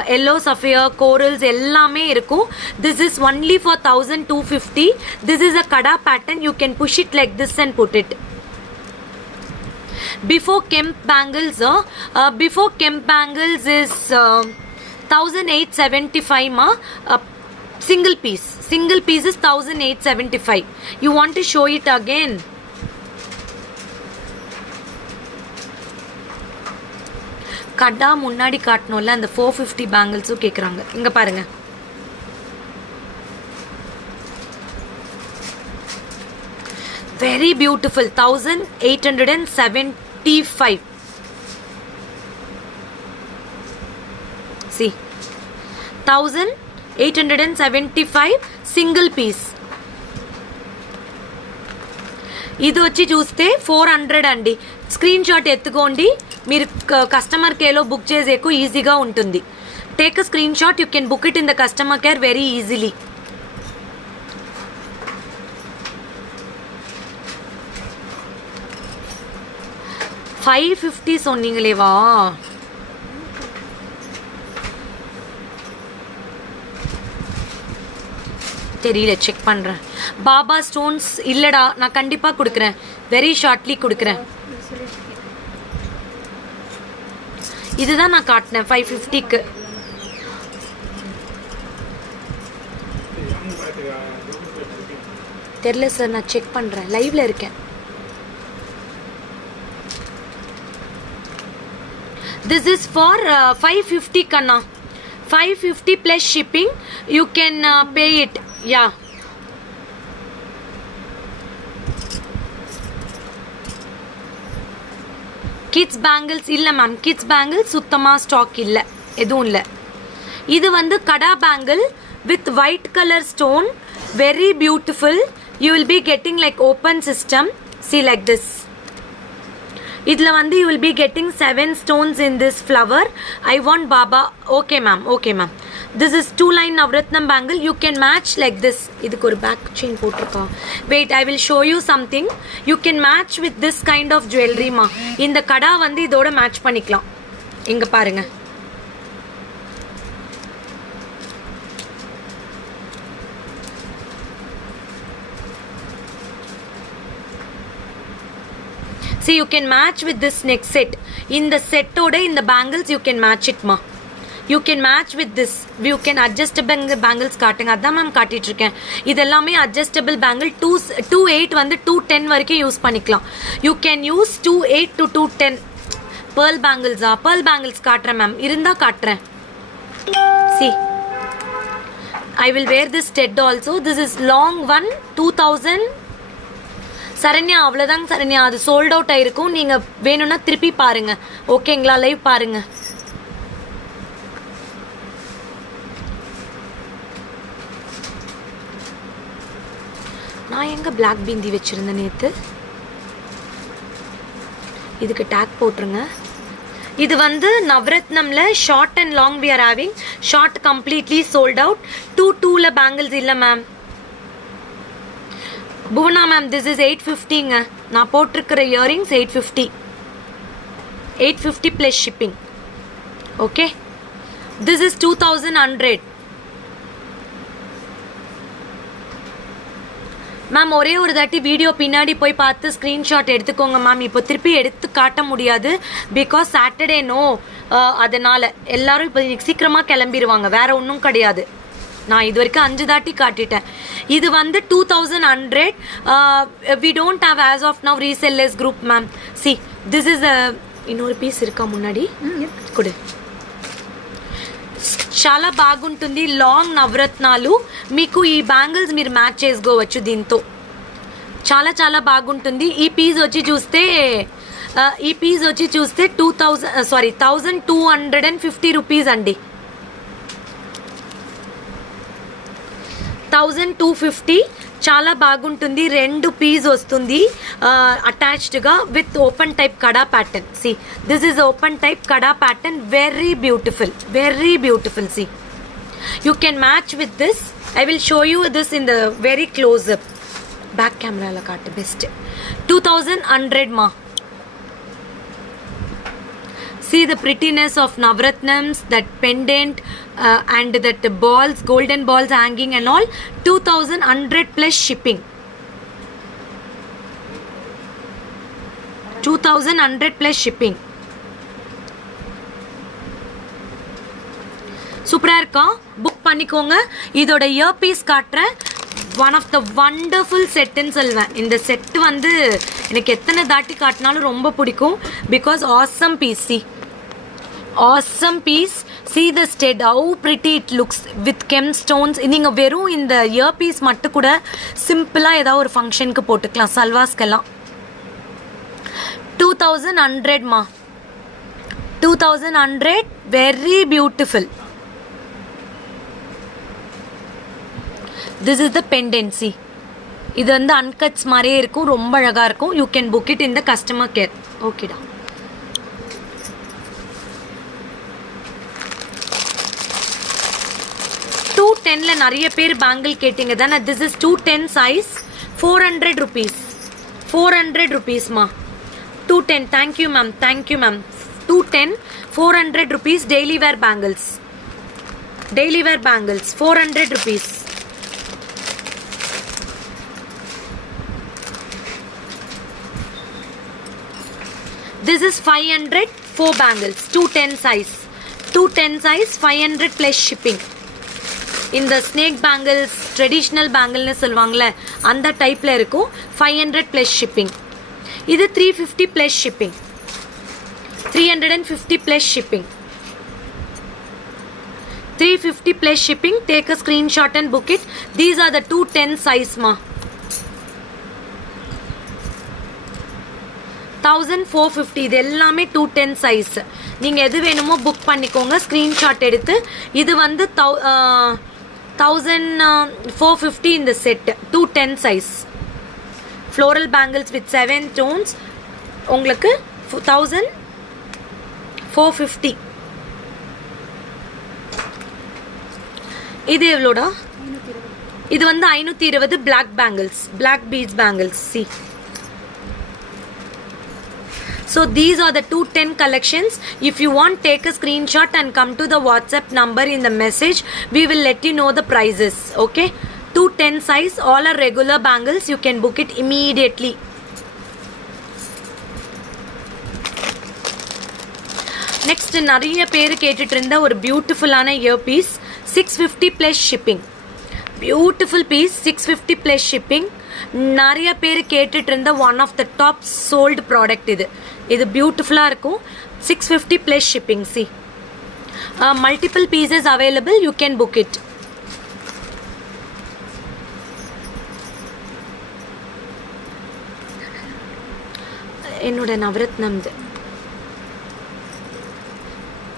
yellow sapphire, corals எல்லாமே இருக்கும். This is only for 1250. This is a kada pattern. You can push it like this and put it. Before Kemp bangles is 1875 ma. Single piece is 1875. You want to show it again? கடா முன்னாடி காட்டணும்ல, அந்த 450 பேங்கிள்ஸும் கேட்குறாங்க. இங்கே பாருங்க, very beautiful. 1875. See, 1875 single piece. ఇది వచ్చి చూస్తే 400 అండి. స్క్రీన్ షాట్ ఎత్తుకోండి, మీరు కస్టమర్ కేర్లో బుక్ చేసేకు ఈజీగా ఉంటుంది. Take a screen shot, you can book it in the customer care very easily. $550 சொன்னீங்களேவா? தெரியல, செக் பண்ணுறேன். பாபா ஸ்டோன்ஸ் இல்லைடா, நான் கண்டிப்பாக கொடுக்குறேன். வெரி ஷார்ட்லி கொடுக்குறேன். இதுதான் நான் காட்டினேன் 550க்கு. தெரியல சார், நான் செக் பண்ணுறேன். லைவ்ல இருக்கேன். This is for 550 kanna. 550 plus shipping. You can pay it. Yeah. Kids bangles இல்லை மேம். கிட்ஸ் பேங்கிள்ஸ் சுத்தமாக ஸ்டாக் இல்லை, எதுவும் இல்லை. இது வந்து கடா bangle with white colour stone. Very beautiful. You will be getting like open system. See like this. இதில் வந்து you will be getting 7 stones in this flower. I want Baba. Okay ma'am, okay ma'am. This is 2 line Navratnam bangle. You can match like this. இதுக்கு ஒரு back chain போட்டிருக்கா. Wait, I will show you something. You can match with this kind of jewelry ma. இந்த கடா வந்து இதோட மேட்ச் பண்ணிக்கலாம். இங்க பாருங்க. See, you can match with this next set. In the set oda in the bangles you can match it ma. You can match with this. You can adjustable bangles காட்டுங்க அதான் மேம் காட்டிட்டு இருக்கேன். இது எல்லாமே adjustable bangle 28 வந்து 210 வரைக்கும் யூஸ் பண்ணிக்கலாம். You can use 28 to 210. Pearl bangles pearl bangles காட்டுறேன் மேம் இருந்தா காட்டுறேன். See, I will wear this stud also. This is long one 2000. சரண்யா அவ்வளோதாங்க சரண்யா, அது சோல்ட் அவுட் ஆயிருக்கும். நீங்கள் வேணும்னா திருப்பி பாருங்க, ஓகேங்களா? லைவ் பாருங்க. நான் எங்கே பிளாக் பிந்தி வச்சுருந்தேன் நேற்று, இதுக்கு டேக் போட்டுருங்க. இது வந்து நவரத்னம்ல short and long we are having. Short completely sold out. 2 bangles இல்லை ma'am. Bhuvana ma'am this is 850ங்க. நான் போட்டிருக்கிற earrings 850. 850 plus shipping. Okay, this is 2100 ma'am. ஒரே ஒரு தாட்டி வீடியோ பின்னாடி போய் பார்த்து ஸ்க்ரீன்ஷாட் எடுத்துக்கோங்க மேம். இப்போ திருப்பி எடுத்து காட்ட முடியாது, பிகாஸ் சாட்டர்டே நோ. அதனால் எல்லாரும் இப்போ சீக்கிரமாக கிளம்பிடுவாங்க, வேற ஒன்றும் கிடையாது. நான் இது வரைக்கும் 5 தாட்டி காட்டிட்டேன். இது வந்து 2100. We don't have as of now resellers group ma'am. See this is இன்னொரு పీస్ இருக்கா మున్నడి కొడు. చాలా బాగుంటుంది. లాంగ్ నవరత్నాలు మీకు ఈ బ్యాంగిల్స్ మీరు మ్యాచ్ చేసుకోవచ్చు దీంతో. చాలా చాలా బాగుంటుంది. ఈ పీస్ వచ్చి చూస్తే 1250 రూపీస్ అండి. 1250 చాలా బాగుంటుంది. 2 పీస్ వస్తుంది అటాచ్డ్గా with open type kada pattern. See this is open type kada pattern. Very beautiful, very beautiful. See you can match with this. I will show you this in the very close up. Back కెమెరాలో కాటు బెస్ట్. 2100 మా. See the prettiness of Navratnams, that pendant and that balls, golden balls hanging and all. 2100 plus shipping. 2100 plus shipping. சூப்பரா இருக்கா? புக் பண்ணிக்கோங்க. இதோட year piece காட்டுறேன். One of த வண்டர்ஃபுல் செட்டுன்னு சொல்வேன். இந்த செட்டு வந்து எனக்கு எத்தனை தாட்டி காட்டினாலும் ரொம்ப பிடிக்கும். Because awesome piece. See awesome piece. See the stud, how pretty it looks with gemstones. நீங்கள் வெறும் இந்த இயர் பீஸ் மட்டும் கூட சிம்பிளாக ஏதாவது ஒரு ஃபங்க்ஷனுக்கு போட்டுக்கலாம், சல்வாஸ்க்கெல்லாம். 2100 மா. 2100. Very beautiful. திஸ் இஸ் த பெண்டன்சி. இது வந்து அன்கட்ஸ் மாதிரியே இருக்கும், ரொம்ப அழகாக இருக்கும். You can book it in the customer care. ஓகேடா. $210 நிறைய பேர் பேங்கிள் கேட்டிங்க தானே. திஸ் இஸ் 210 சைஸ். 400 rupees. 400 rupees மா. 210. Thank you ma'am, thank you ma'am. 210 400 rupees. Daily where bangles. Daily where பேங்கிள்ஸ் 400 rupees. This is 500. 4 bangles. 210 size. 210 size. 500 plus shipping. இந்த ஸ்னேக் பேங்கிள்ஸ் ட்ரெடிஷ்னல் பேங்கிள்னு சொல்லுவாங்கள்ல, அந்த டைப்பில் இருக்கும். 500 ப்ளஸ் ஷிப்பிங். இது 350 plus shipping. 350 plus shipping. 350 plus shipping. Take a screenshot and book it. These are த 210 சைஸ்மா. 1450. இது எல்லாமே 210 சைஸ். நீங்கள் எது வேணுமோ புக் பண்ணிக்கோங்க, ஸ்க்ரீன்ஷாட் எடுத்து. இது வந்து 1450 இந்த set. 210 size. Floral bangles with 7 tones உங்களுக்கு 1450. இது எவ்வளோடா? இது வந்து 520 black bangles, black beads bangles. See so these are the 210 collections. If you want, take a screenshot and come to the WhatsApp number in the message. We will let you know the prices. Okay, 210 size. All are regular bangles. You can book it immediately. Next நிறைய பேர் கேட்டுட்டு இருந்த ஒரு பியூட்டிஃபுல்லான ear piece 650 plus shipping. Beautiful piece 650 plus shipping. நிறைய பேர் கேட்டுட்டு இருந்த one of the top sold product இது. இது பியூட்டிஃபுல்லாக இருக்கும். 650 plus shipping. See multiple pieces available, you can book it. என்னோட நவரத்னம்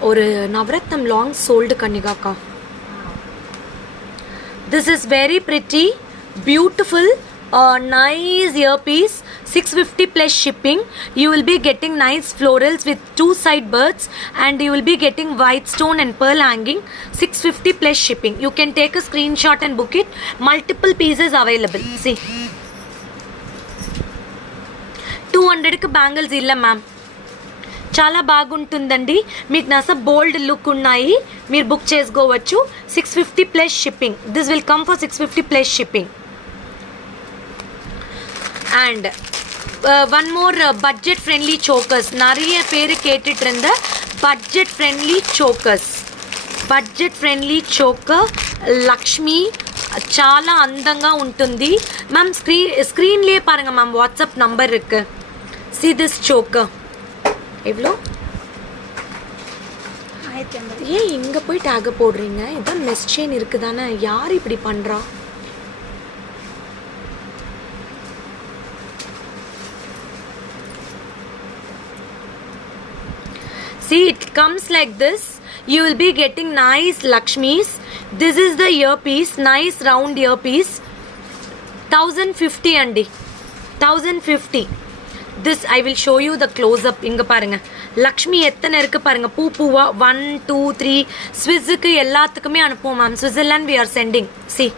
ஒரு நவரத்னம் லாங் சோல்டு கன்னிகாக்கா. This is very pretty, beautiful, nice earpiece. 650 plus shipping. You will be getting nice florals with 2 side birds, and you will be getting white stone and pearl hanging. 650 plus shipping. You can take a screenshot and book it. Multiple pieces available. See, 200 కి బ్యాంగిల్స్ ఇల్ల మ్యామ్. చాలా బాగుంటుందండి. మీకు నస బోల్డ్ లుక్ ఉన్నాయి, మీరు బుక్ చేసుకోవచ్చు. 650 plus shipping. This will come for 650 plus shipping. And one more budget friendly chokers. நிறைய பேர் கேட்டுட்டு இருந்த budget friendly chokers. Budget friendly choker Lakshmi చాలా అందంగా ఉంటుంది మ్యామ్. ஸ்க்ரீன்லேயே பாருங்கள் மேம், வாட்ஸ்அப் நம்பர் இருக்கு. see this choker எவ்வளோ? ஏன் இங்கே போய் டேக போடுறீங்க? இதான் மெஸ் செயின் இருக்குதானே, யார் இப்படி பண்ணுறா? see it comes like this. You will be getting nice Lakshmis. This is the earpiece, nice round earpiece. 1050 andi, 1050. This I will show you the close up. inga parunga Lakshmi எத்தனை இருக்கு பாருங்க, பூ பூவா 1 2 3. ஸ்விஸ்ஸுக்கு எல்லாத்துக்குமே அனுப்புவோம் ma'am. Switzerland we are sending. see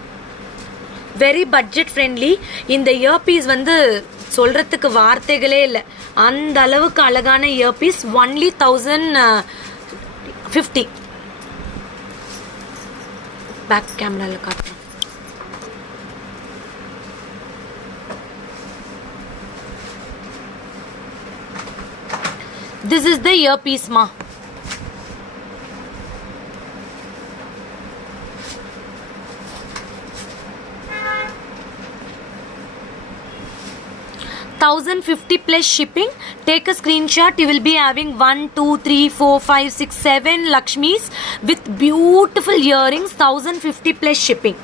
very budget friendly. இந்த இயர்பீஸ் வந்து சொல்றதுக்கு வார்த்தைகளே இல்லை, அந்த அளவுக்கு அழகான இயர்பீஸ். only 1050. பேக் கேமரால காட்டுறேன். This is the earpiece ma. $1,050 plus shipping. Take a screenshot. You will be having 1 2 3 4 5 6 7 Lakshmis with beautiful earrings. 1050 plus shipping.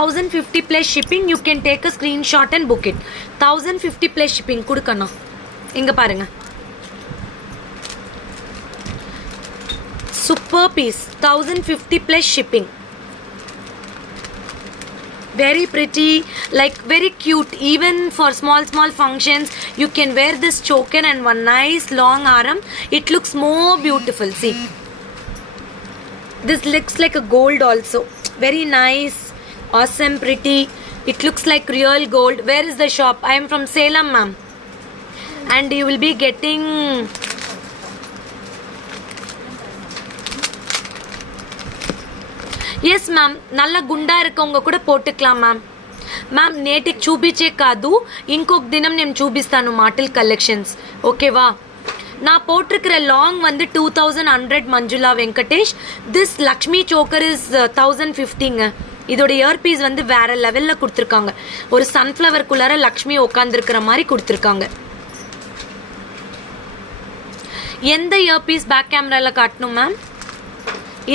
1050 plus shipping. You can take a screenshot and book it. 1050 plus shipping kudukana. inga parunga super piece. 1050 plus shipping. Very pretty, like very cute. Even for small functions you can wear this choker and one nice long arm. It looks more beautiful. see this looks like a gold also. Very nice, awesome, pretty. It looks like real gold. Where is the shop? I am from Salem ma'am, and you will be getting yes ma'am. నల్ల గుండా இருக்கவங்க కూడా పోట్టుக்கலாம் ma'am. Ma'am నేటికి చూపించే కాదు, ఇంకొక దినం నేను చూపిస్తాను మాటల్ కలెక్షన్స్, ఓకేவா? நான் போட்டிருக்கிற லாங் வந்து 2100 Manjula Venkatesh. This Lakshmi choker is 1050ங்க. இதோட இயர்பீஸ் வந்து வேற லெவலில் கொடுத்துருக்காங்க. ஒரு சன்ஃப்ளவருக்குள்ளார லக்ஷ்மி உட்காந்துருக்கிற மாதிரி கொடுத்துருக்காங்க. எந்த இயர்பீஸ் பேக் கேமராவில் காட்டணும் மேம்?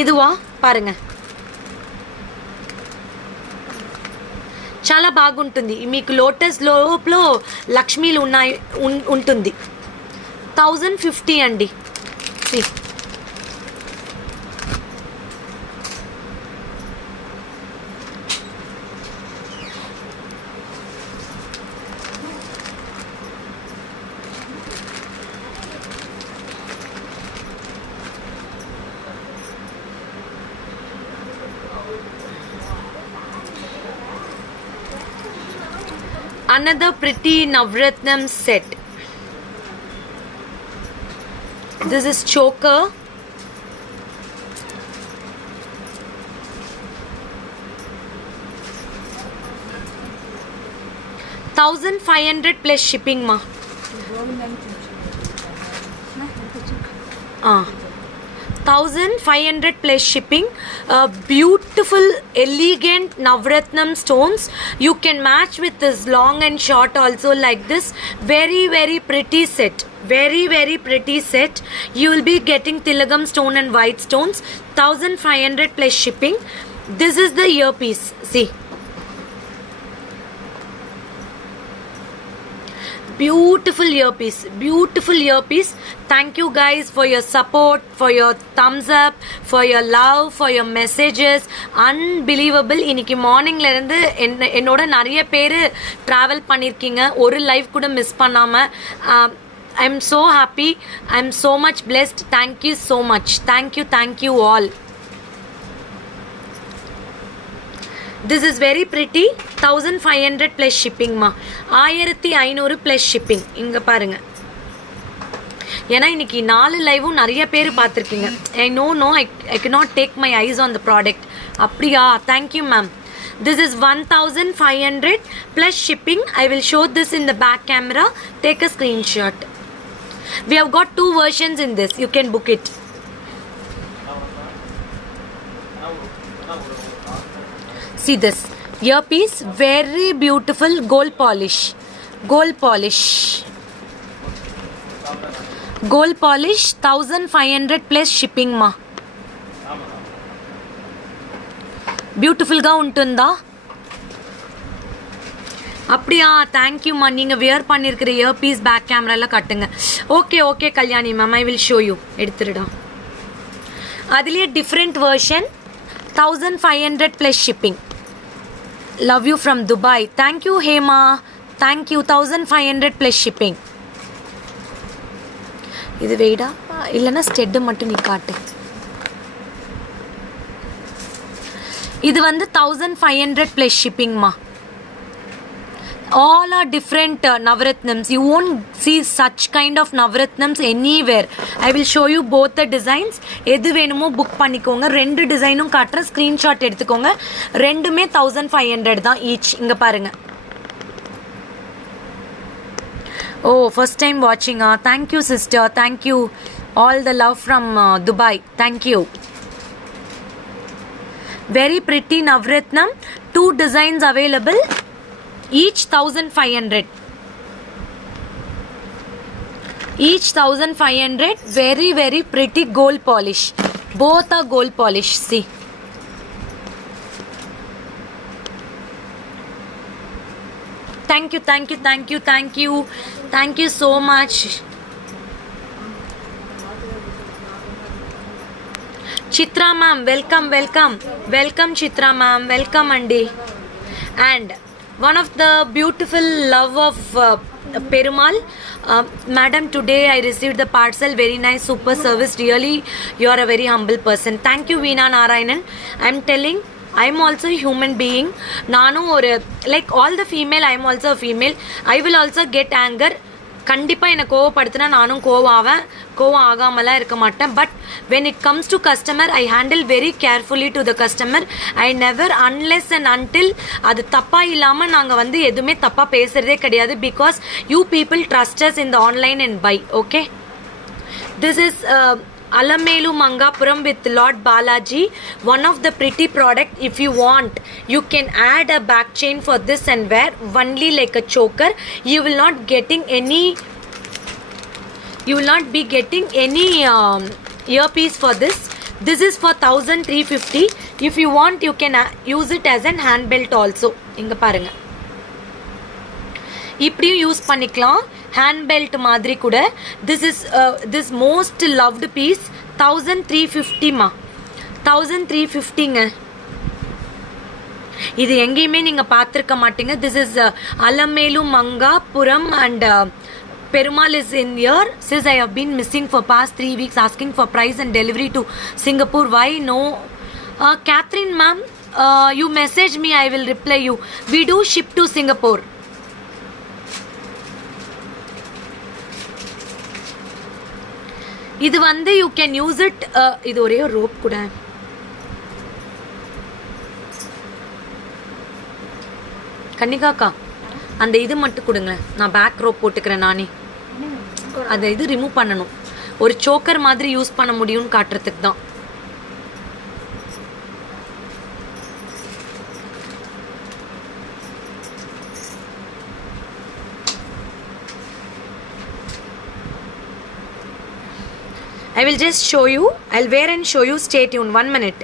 இதுவா பாருங்க, చాలా బాగుంటుంది. మీకు లోటస్ లోపల లక్ష్మీలు ఉన్నాయి ఉంటుంది. 1050 అండి. Another pretty Navratnam set. This is choker. $1,500 plus shipping ma. 1500 plus shipping. Beautiful elegant Navratnam stones. You can match with this long and short also like this. Very pretty set. Very pretty set. You will be getting Tilagam stone and white stones. 1500 plus shipping. This is the earpiece. See, beautiful earpiece. Thank you guys for your support, for your thumbs up, for your love, for your messages. Unbelievable. இன்னைக்கு மார்னிங்ல இருந்து என்னோட நிறைய பேர் டிராவல் பண்ணிருக்கீங்க, ஒரு லைவ் கூட மிஸ் பண்ணாம. I'm so happy, I'm so much blessed. Thank you so much. Thank you all. This is very pretty. 1500 plus shipping ma. 1500 plus shipping. இங்க பாருங்க. ஏன்னா இன்னைக்கு 4 லைவும் நிறைய பேர் பார்த்துருக்கீங்க. I cannot take my eyes on the product. அப்படியா? Thank you ma'am. This is 1500 plus shipping. I will show this in the back camera. Take a screenshot. We have got 2 versions in this. You can book it. See this earpiece, very beautiful gold polish. 1500 plus shipping ma. Beautiful ga untunda. அப்படியா? Thank you மா. நீங்கள் wear பண்ணியிருக்கிற earpiece back கேமராவில் காட்டுங்க. Okay Kalyani ma'am, I will show you. எடுத்துடுடா. அதுலேயே different version. 1500 plus shipping. Love you from Dubai. Thank you Hema. Thank you. 1500 plus shipping. இது வெயிடா இல்லைன்னா ஸ்டெட்டு மட்டும் நீ காட்டு. இது வந்து 1500 ப்ளஸ் ஷிப்பிங்மா. All are different Navratnams. You won't see such kind of Navratnams anywhere. I will show you both the designs. எது வேணுமோ புக் பண்ணிக்கோங்க. 2 டிசைனும் காட்டுறேன், ஸ்க்ரீன்ஷாட் எடுத்துக்கோங்க. ரெண்டுமே 1500 தான் ஈச். இங்கே பாருங்க. Oh, first time watching. Thank you sister. Thank you. All the love from Dubai. Thank you. Very pretty Navratnam. 2 designs available. Each 1500. Each 1500. Very pretty gold polish. Both are gold polish. See. Thank you so much. Chitra ma'am, welcome Chitra ma'am, welcome Andi. And one of the beautiful love of Perumal. Madam, today I received the parcel. Very nice, super service. Really, you are a very humble person. Thank you, Veena Narayanan. I'm telling, I'm also a human being. Nanu or like all the female, I'm also a female. I will also get anger. கண்டிப்பாக என்னை கோவப்படுத்தினா நானும் கோவம் ஆகாமலாம் இருக்க மாட்டேன். But when it comes to customer, I handle very carefully to the customer. I never unless and until அது தப்பாக இல்லாமல் நாங்கள் வந்து எதுவுமே தப்பாக பேசுகிறதே கிடையாது. Because you people trusts in the online and buy. Okay, this is Alamelu Mangapuram with Lord Balaji. One of the pretty product. If you want, you can add a back chain for this and wear only like a choker. You will not be getting any earpiece for this. This is for 1350. If you want, you can use it as an hand belt also. இங்க பாருங்க, இப்படியும் யூஸ் பண்ணிக்கலாம். Hand belt மாதிரி கூட. This most loved piece. 1350மா. 1350ங்க. இது எங்கேயுமே நீங்கள் பார்த்துருக்க மாட்டீங்க. This is Alamelu Mangapuram and Perumal is in here. Says I have been missing for past 3 weeks asking for price and delivery to Singapore. Why no? Catherine ma'am, you message me, I will reply you. We do ship to Singapore. இது வந்து you can use it. இது ஒரே ஒரு ரோப் கூட. கன்னிகாக்கா, அந்த இது மட்டும் கொடுங்க, நான் பேக் ரோப் போட்டுக்கிறேன் நானே. அந்த இது ரிமூவ் பண்ணணும். ஒரு சோக்கர் மாதிரி யூஸ் பண்ண முடியும்னு காட்டுறதுக்கு தான். I will just show you. I'll wear and show you. Stay tuned. 1 minute.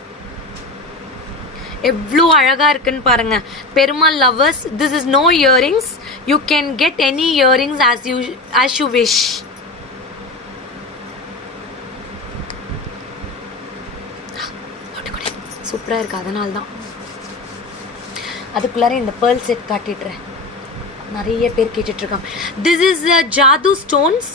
எவ்வளோ அழகாக இருக்குன்னு பாருங்க. Perumal lovers, this is no earrings. You can get any earrings as you wish. சூப்பராக இருக்கு, அதனால தான். அதுக்குள்ளார இந்த பேர்ல் செட் காட்டிடுறேன், நிறைய பேர் கேட்டுட்ருக்காங்க. திஸ் இஸ் ஜாது ஸ்டோன்ஸ்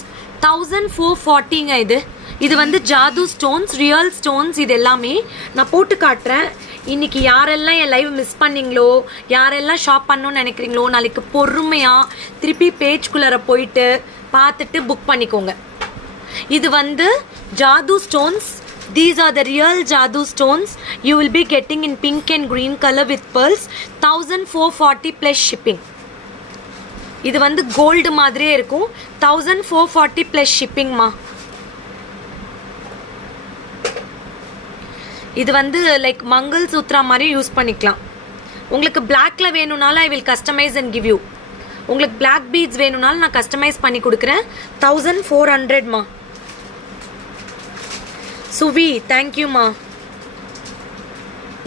1440ங்க. இது வந்து ஜாது ஸ்டோன்ஸ், ரியல் ஸ்டோன்ஸ். இது எல்லாமே நான் போட்டு காட்டுறேன். இன்னைக்கு யாரெல்லாம் என் லைவ் மிஸ் பண்ணீங்களோ, யாரெல்லாம் ஷாப் பண்ணணும்னு நினைக்கிறீங்களோ, நாளைக்கு பொறுமையாக திருப்பி பேஜ்குள்ளார போயிட்டு பார்த்துட்டு புக் பண்ணிக்கோங்க. இது வந்து jadau stones. These are the real Jadoo stones. You will be getting in pink and green color with pearls. 1440 plus shipping. இது வந்து கோல்டு மாதிரியே இருக்கும். 1440 plus shipping மா. இது வந்து லைக் மங்கள் சூத்ரா மாதிரி யூஸ் பண்ணிக்கலாம். உங்களுக்கு பிளாக்ல வேணும்னாலும் I will customise and give you. உங்களுக்கு பிளாக் பீட்ஸ் வேணும்னாலும் நான் கஸ்டமைஸ் பண்ணி கொடுக்குறேன். 1400 மா. சுவி, தேங்க்யூம்மா.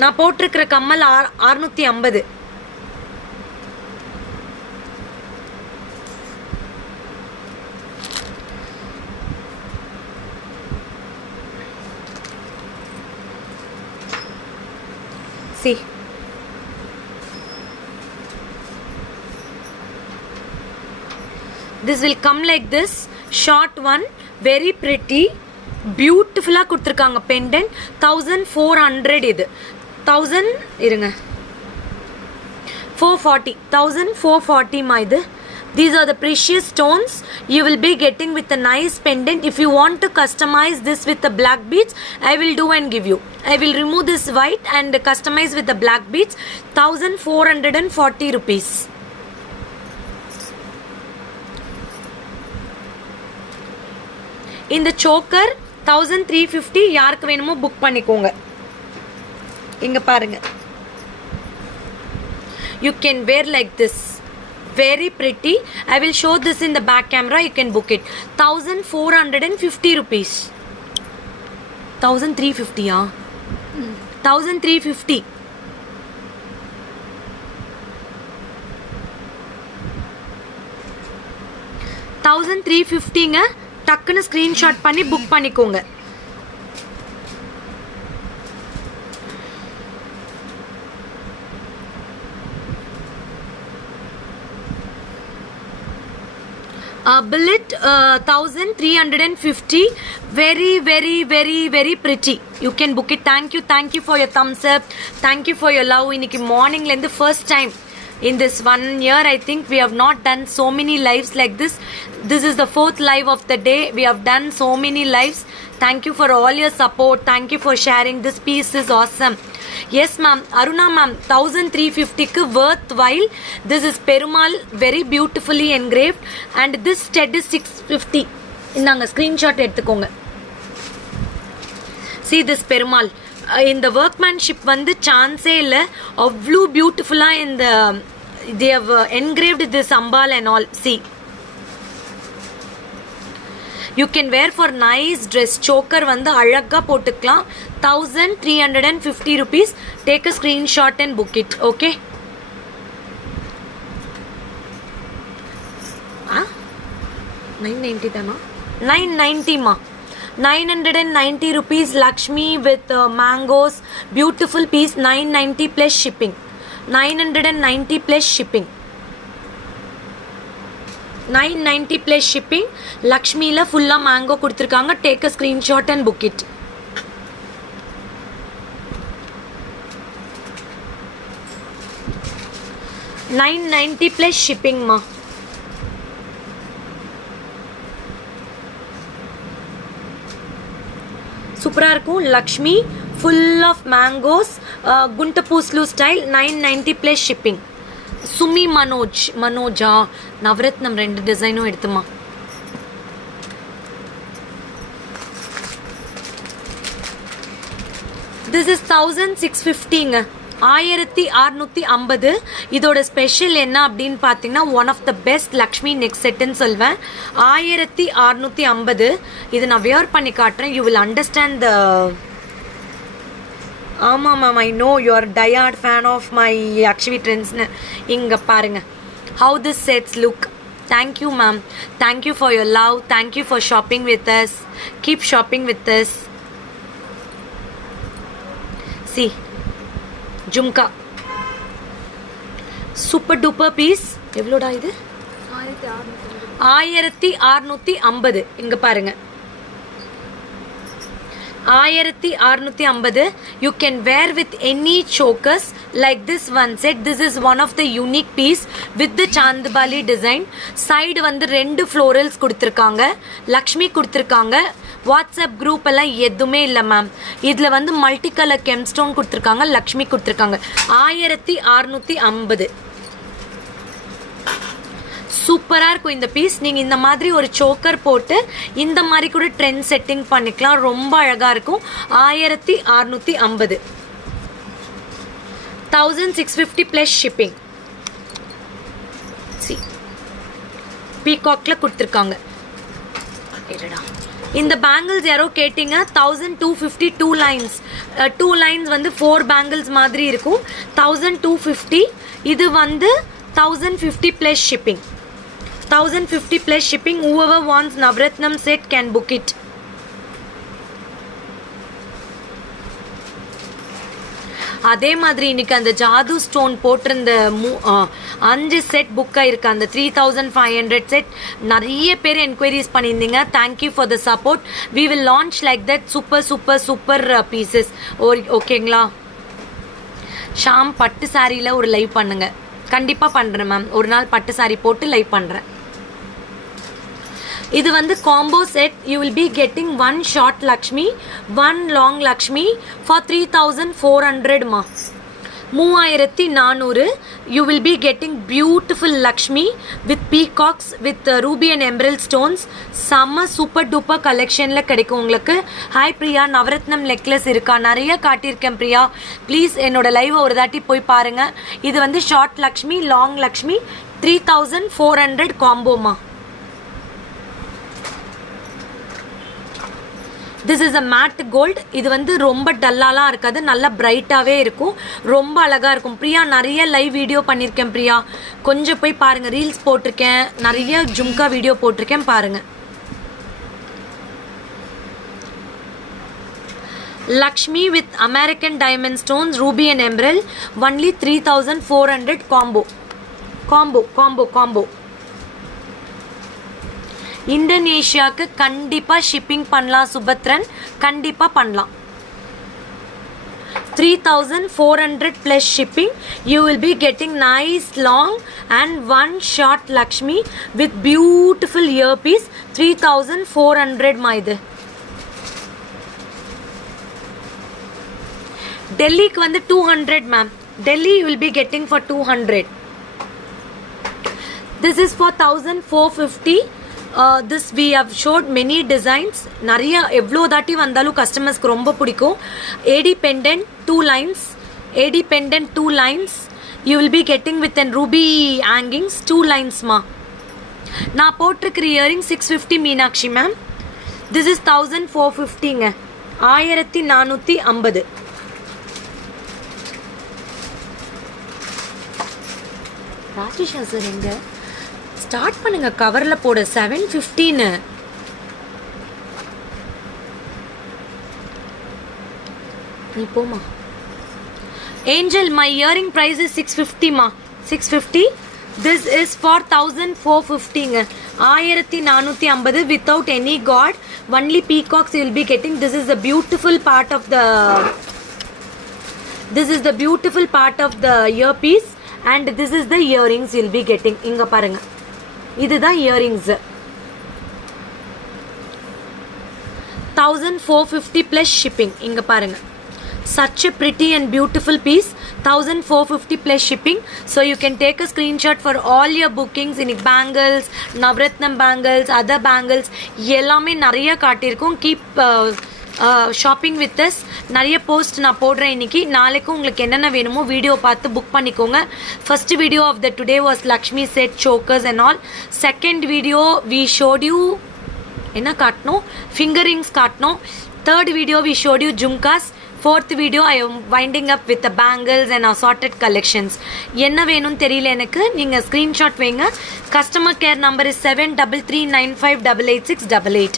நான் போட்டிருக்கிற கம்மல் 650. See, this will come like this, short one, very pretty, பியூட்டிஃபுல்லாக கொடுத்துருக்காங்க பெண்டன்ட். 1400. இது 1000 இருங்க 440. 1440 மா இது. These are the precious stones you will be getting with a nice pendant. If you want to customize this with the black beads, I will do and give you. I will remove this white and customize with the black beads. 1440 rupees. இந்த சோக்கர் 1350. யாருக்கு வேணுமோ புக் பண்ணிக்கோங்க. இங்க பாருங்க, you can wear like this, very pretty. I will show this in the back camera. You can book it. 1450 rupees. 1350 யா? 1350. $1350ங்க. டக்குன்னு ஸ்க்ரீன்ஷாட் பண்ணி புக் பண்ணிக்கோங்க. Billet 1350. Very, very, very, very pretty. You can book it. Thank you for your thumbs up. Thank you for your love. இன்னைக்கு மார்னிங்ல இருந்து first time in this 1 year, I think we have not done so many lives like this. This is the 4th live of the day. We have done so many lives. Thank you for all your support. Thank you for sharing. This piece is awesome. Yes ma'am, Aruna ma'am, 1350 க்கு worthwhile. This is Perumal, very beautifully engraved, and this stud is 650. இந்தாங்க ஸ்கிரீன்ஷாட் எடுத்துக்கோங்க. See this Perumal. இந்த workmanship வந்து சான்ஸே இல்லை. அவ்வளோ பியூட்டிஃபுல்லாக இந்த they have engraved this ambal and all. See, you can wear for nice dress. choker வந்து அழகா போட்டுக்கலாம். 1350 rupees. Take a screenshot and book it. Okay, 990 தானா? 990 மா. 990 rupees. Lakshmi with mangoes. Beautiful piece. 990 plus shipping. 990 plus shipping. 990 plus shipping. Lakshmi la full mango கொடுத்திருக்காங்க. Take a screenshot and book it. $990 plus shipping ma. சூப்பராக இருக்கும். Lakshmi full of mangoes, குண்ட பூஸ்லு style. 990 plus shipping. Sumi Manoja navaratnam 2 டிசைனும் எடுத்துமா. This is 1650ங்க, 1650. இதோட ஸ்பெஷல் என்ன அப்படின்னு பார்த்தீங்கன்னா one of the best Lakshmi neck செட்டுன்னு சொல்வேன். 1650. இது நான் வியர் பண்ணி காட்டுறேன். You will understand the. ஆமாம் ma'am, I know you are diehard fan of my Akshavi ட்ரெண்ட்ஸ்னு. இங்கே பாருங்கள் how this sets look. Thank you ma'am, thank you for your love, thank you for shopping with us, keep shopping with us. See jhumka, super duper piece. எவ்வளோடா இது? 1650. இங்க பாருங்க 1650. You can wear with any chokers like this one set. This is one of the unique piece with the chandbali design. Side வந்து ரெண்டு florals கொடுத்திருக்காங்க, லக்ஷ்மி கொடுத்திருக்காங்க. WhatsApp group எல்லாம் எதுவுமே இல்லை மேம். இதில் வந்து மல்டி கலர் கெம்ஸ்டோன் கொடுத்துருக்காங்க, லக்ஷ்மி கொடுத்துருக்காங்க. 1650. சூப்பராக இருக்கும் இந்த பீஸ். நீங்கள் இந்த மாதிரி ஒரு சோக்கர் போட்டு இந்த மாதிரி கூட ட்ரெண்ட் செட்டிங் பண்ணிக்கலாம், ரொம்ப அழகாக இருக்கும். 1650. 1650 ப்ளஸ் ஷிப்பிங். சி பீகாக்ல கொடுத்துருக்காங்க. இந்த பேங்கிள்ஸ் யாரோ கேட்டிங்க, 1250 2 லைன்ஸ். 2 லைன்ஸ் வந்து 4 பேங்கிள்ஸ் மாதிரி இருக்கும். 1250. இது வந்து 1050 plus shipping. 1050 plus shipping. Whoever wants Navratnam set can book it. அதே மாதிரி இன்னைக்கு அந்த ஜாது ஸ்டோன் போட்டிருந்த 5 செட் புக் ஆயிருக்கு. அந்த 3500 செட் நிறைய பேர் என்கொயரிஸ் பண்ணியிருந்தீங்க. Thank you for the support. We will launch like that super super super pieces. ஓகேங்களா? ஷாம் பட்டு சாரியில் ஒரு லைவ் பண்ணுங்க. கண்டிப்பாக பண்ணுறேன் மேம். ஒரு நாள் பட்டு சாரி போட்டு லைவ் பண்ணுறேன். இது வந்து combo set. You will be getting 1 ஷார்ட் லக்ஷ்மி, 1 லாங் லக்ஷ்மி ஃபார் 3400 மா. 3400. You will be getting beautiful Lakshmi with peacocks with ruby and emerald stones. செம்ம சூப்பர் டூப்பர் கலெக்ஷனில் கிடைக்கும் உங்களுக்கு. ஹாய் பிரியா, நவரத்னம் நெக்லஸ் இருக்கா? நிறைய காட்டியிருக்கேன் பிரியா. ப்ளீஸ் என்னோட லைவை ஒரு தாட்டி போய் பாருங்கள். இது வந்து ஷார்ட் லக்ஷ்மி, லாங் லக்ஷ்மி, 3400 காம்போமா. This is a matte gold. இது வந்து ரொம்ப டல்லாலாம் இருக்காது, நல்லா பிரைட்டாகவே இருக்கும், ரொம்ப அழகாக இருக்கும். பிரியா நிறைய லைவ் வீடியோ பண்ணியிருக்கேன் பிரியா, கொஞ்சம் போய் பாருங்கள். ரீல்ஸ் போட்டிருக்கேன், நிறைய ஜும்கா வீடியோ போட்டிருக்கேன், பாருங்கள். Lakshmi with American diamond stones, ruby and emerald, only 3400 combo. Combo combo combo. இந்தோனேஷியாவுக்கு கண்டிப்பாக ஷிப்பிங் பண்ணலாம் சுபத்ரன், கண்டிப்பாக பண்ணலாம். 3400 plus shipping. You will be getting nice long and 1 short Lakshmi with beautiful earpiece. 3400 மா. இது டெல்லிக்கு வந்து 200 மேம். Delhi you will be getting for 200. This is for 1450. This we have showed many designs. நிறைய எவ்வளோ தாட்டி வந்தாலும் கஸ்டமர்ஸ்க்கு ரொம்ப பிடிக்கும். AD pendant 2 lines. AD pendant 2 lines. You will be getting with an ruby hangings 2 lines மா. நான் போட்டிருக்கிற earring 650 Meenakshi ma'am. This is 1450ங்க. 1450. ராஜேஷா சார் எங்க ஸ்டார்ட் பண்ணுங்க, கவர்ல போட. 750. நீ போமா. Angel, my earring price is 650 மா. 650. திஸ் இஸ் ஃபார் 1450ங்க. 1450 without any god, only peacocks you will be getting. This is the beautiful part of the earpiece and this is the earrings you will be getting. இங்க பாருங்க, இதுதான் இயரிங்ஸ். 1450 plus shipping. இங்க பாருங்க, such a pretty and beautiful piece. 1450 plus shipping. So you can take a screenshot for all your bookings. இன்னைக்கு bangles, navaratnam bangles, other bangles எல்லாமே நிறைய காட்டியிருக்கோம். Keep shopping with us. நிறைய போஸ்ட் நான் போடுறேன் இன்னைக்கு. நாளைக்கு உங்களுக்கு என்னென்ன வேணுமோ வீடியோ பார்த்து புக் பண்ணிக்கோங்க. First video of the today was Lakshmi set chokers and all. Second video we showed you என்ன காட்டணும், ஃபிங்கர் ரிங்ஸ் காட்டணும். Third video we showed you jhumkas. Fourth video I am winding up with bangles and assorted collections. என்ன வேணும்னு தெரியல எனக்கு, நீங்கள் screenshot வைங்க. Customer care number is 7339588688.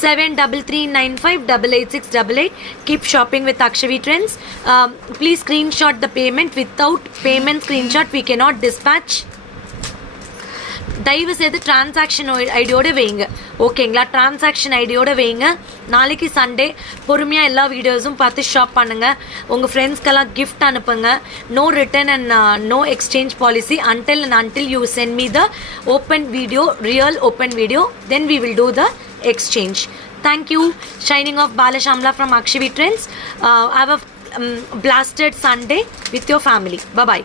7339588688. Keep shopping with Akshavi Trends. Please screenshot the payment. Without payment screenshot we cannot dispatch. தயவு செய்து டிரான்சாக்ஷன் ஐடியோட வைங்க, ஓகேங்களா? டிரான்சாக்ஷன் ஐடியோட வைங்க. நாளைக்கு சண்டே பொறுமையாக எல்லா வீடியோஸும் பார்த்து ஷாப் பண்ணுங்கள். உங்கள் ஃப்ரெண்ட்ஸ்க்கெல்லாம் கிஃப்ட் அனுப்புங்க. No return and no exchange policy until you send me the open video, real open video, then we will do the exchange. Thank you. Shining off Bala Shamla from Akshavi Trends. Have a blasted Sunday with your family. Bye bye.